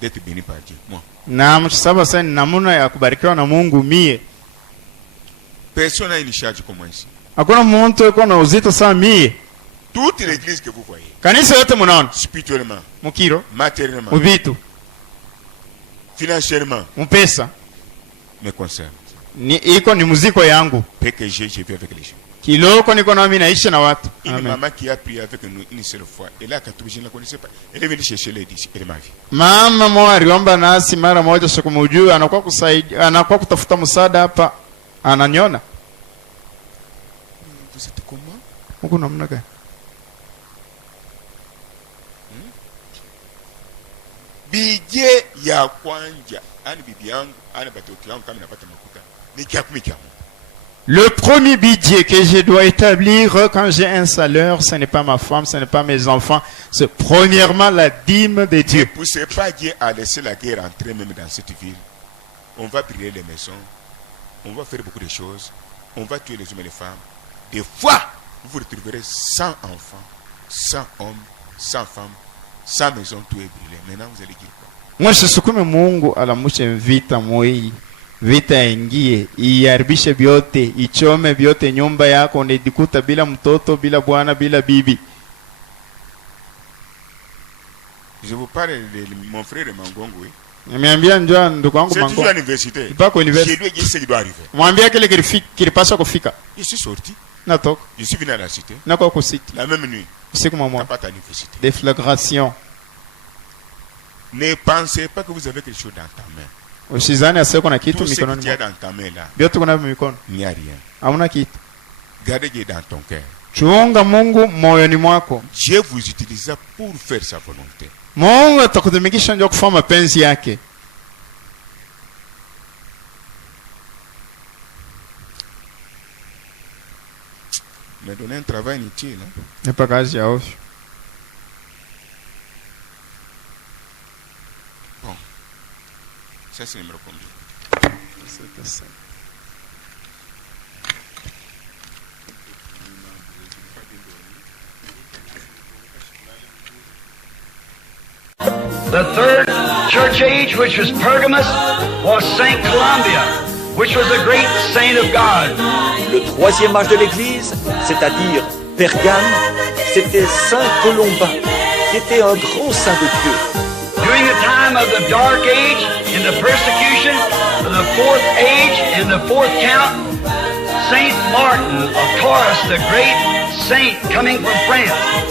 d'être béni par Dieu. Moi, Na msaba sasa ni namna ya kubarikiwa na Mungu mie. personne n'a une charge comme moi ici. Hakuna mtu yuko na uzito sana mie. Toute l'église que vous voyez, Kanisa yote mnaona spirituellement, mukiro, matériellement, mubitu, financièrement, mpesa me concerne. ni iko ni muziko yangu. Peu que j'ai vis avec les gens. Kiloko niko nami naishi na watu. Une Amen. maman qui a prié avec nous une seule fois, elle a 14, je ne la connaissais pas. Elle est venue chercher l'aide ici, elle m'a vu. Mama moja aliomba nasi mara moja sikumjui, anakuwa kusaidia, anakuwa kutafuta msaada hapa, ananiona. Vous êtes comment? Mungu namna gani? Bije ya kwanja, ani bibi yangu, ani batoto yangu kama napata makuta. Ni kia kumi kia. Le premier budget que je dois établir quand j'ai un salaire, ce n'est pas ma femme, ce n'est pas mes enfants, c'est premièrement la dîme de Ne Dieu. poussez pas Dieu à laisser la guerre entrer même dans cette ville. On va brûler les maisons, on va faire beaucoup de choses, on va tuer les hommes et les femmes. Des fois, vous vous retrouverez sans enfants, sans hommes, sans femmes, sans maison, tout est brûlé. Maintenant, vous allez dire quoi? Mwashisukume Mungu alamushe vita mwei. Vita ingie, iharibishe vyote, ichome vyote nyumba yako, unajikuta bila mtoto, bila bwana, bila bibi. Je vous parle de mon frère Mangongo. Oui. Nimeambia njoo ndugu wangu C'est toujours Mango. à l'université. Mpaka Je university. lui ai dit ce qui doit arriver. Mwambia kile kilipaswa kufika. Je suis sorti, Natoka. je suis venu à la cité. Nako kusiti. La même nuit, Siku on mwa pas à l'université. deflagration. Ne pensez pas que vous avez quelque chose dans ta main. Usizani aseko na kitu Tout ce que mikononi tu as mwako. dans ta main là, Vyote kuna mikono. il n'y a rien. Hamna kitu. Gardez Dieu dans ton cœur. Chunga Mungu moyoni mwako. Dieu vous utilise pour faire sa volonté. Mungu atakutumikisha ndio kufanya mapenzi yake. Me donner un travail inutile. Hein? Nipa kazi ya ovyo. Bon. Ça, c'est numéro combien? The third church age, which was Pergamus, was Saint Columbia, which was a great saint of God. Le troisième âge de l'Église, c'est-à-dire Pergame, c'était Saint Colomban, qui était un grand saint de Dieu. During the time of the Dark Age, in the persecution of the fourth age, in the fourth count, Saint Martin of Tours, the great saint coming from France.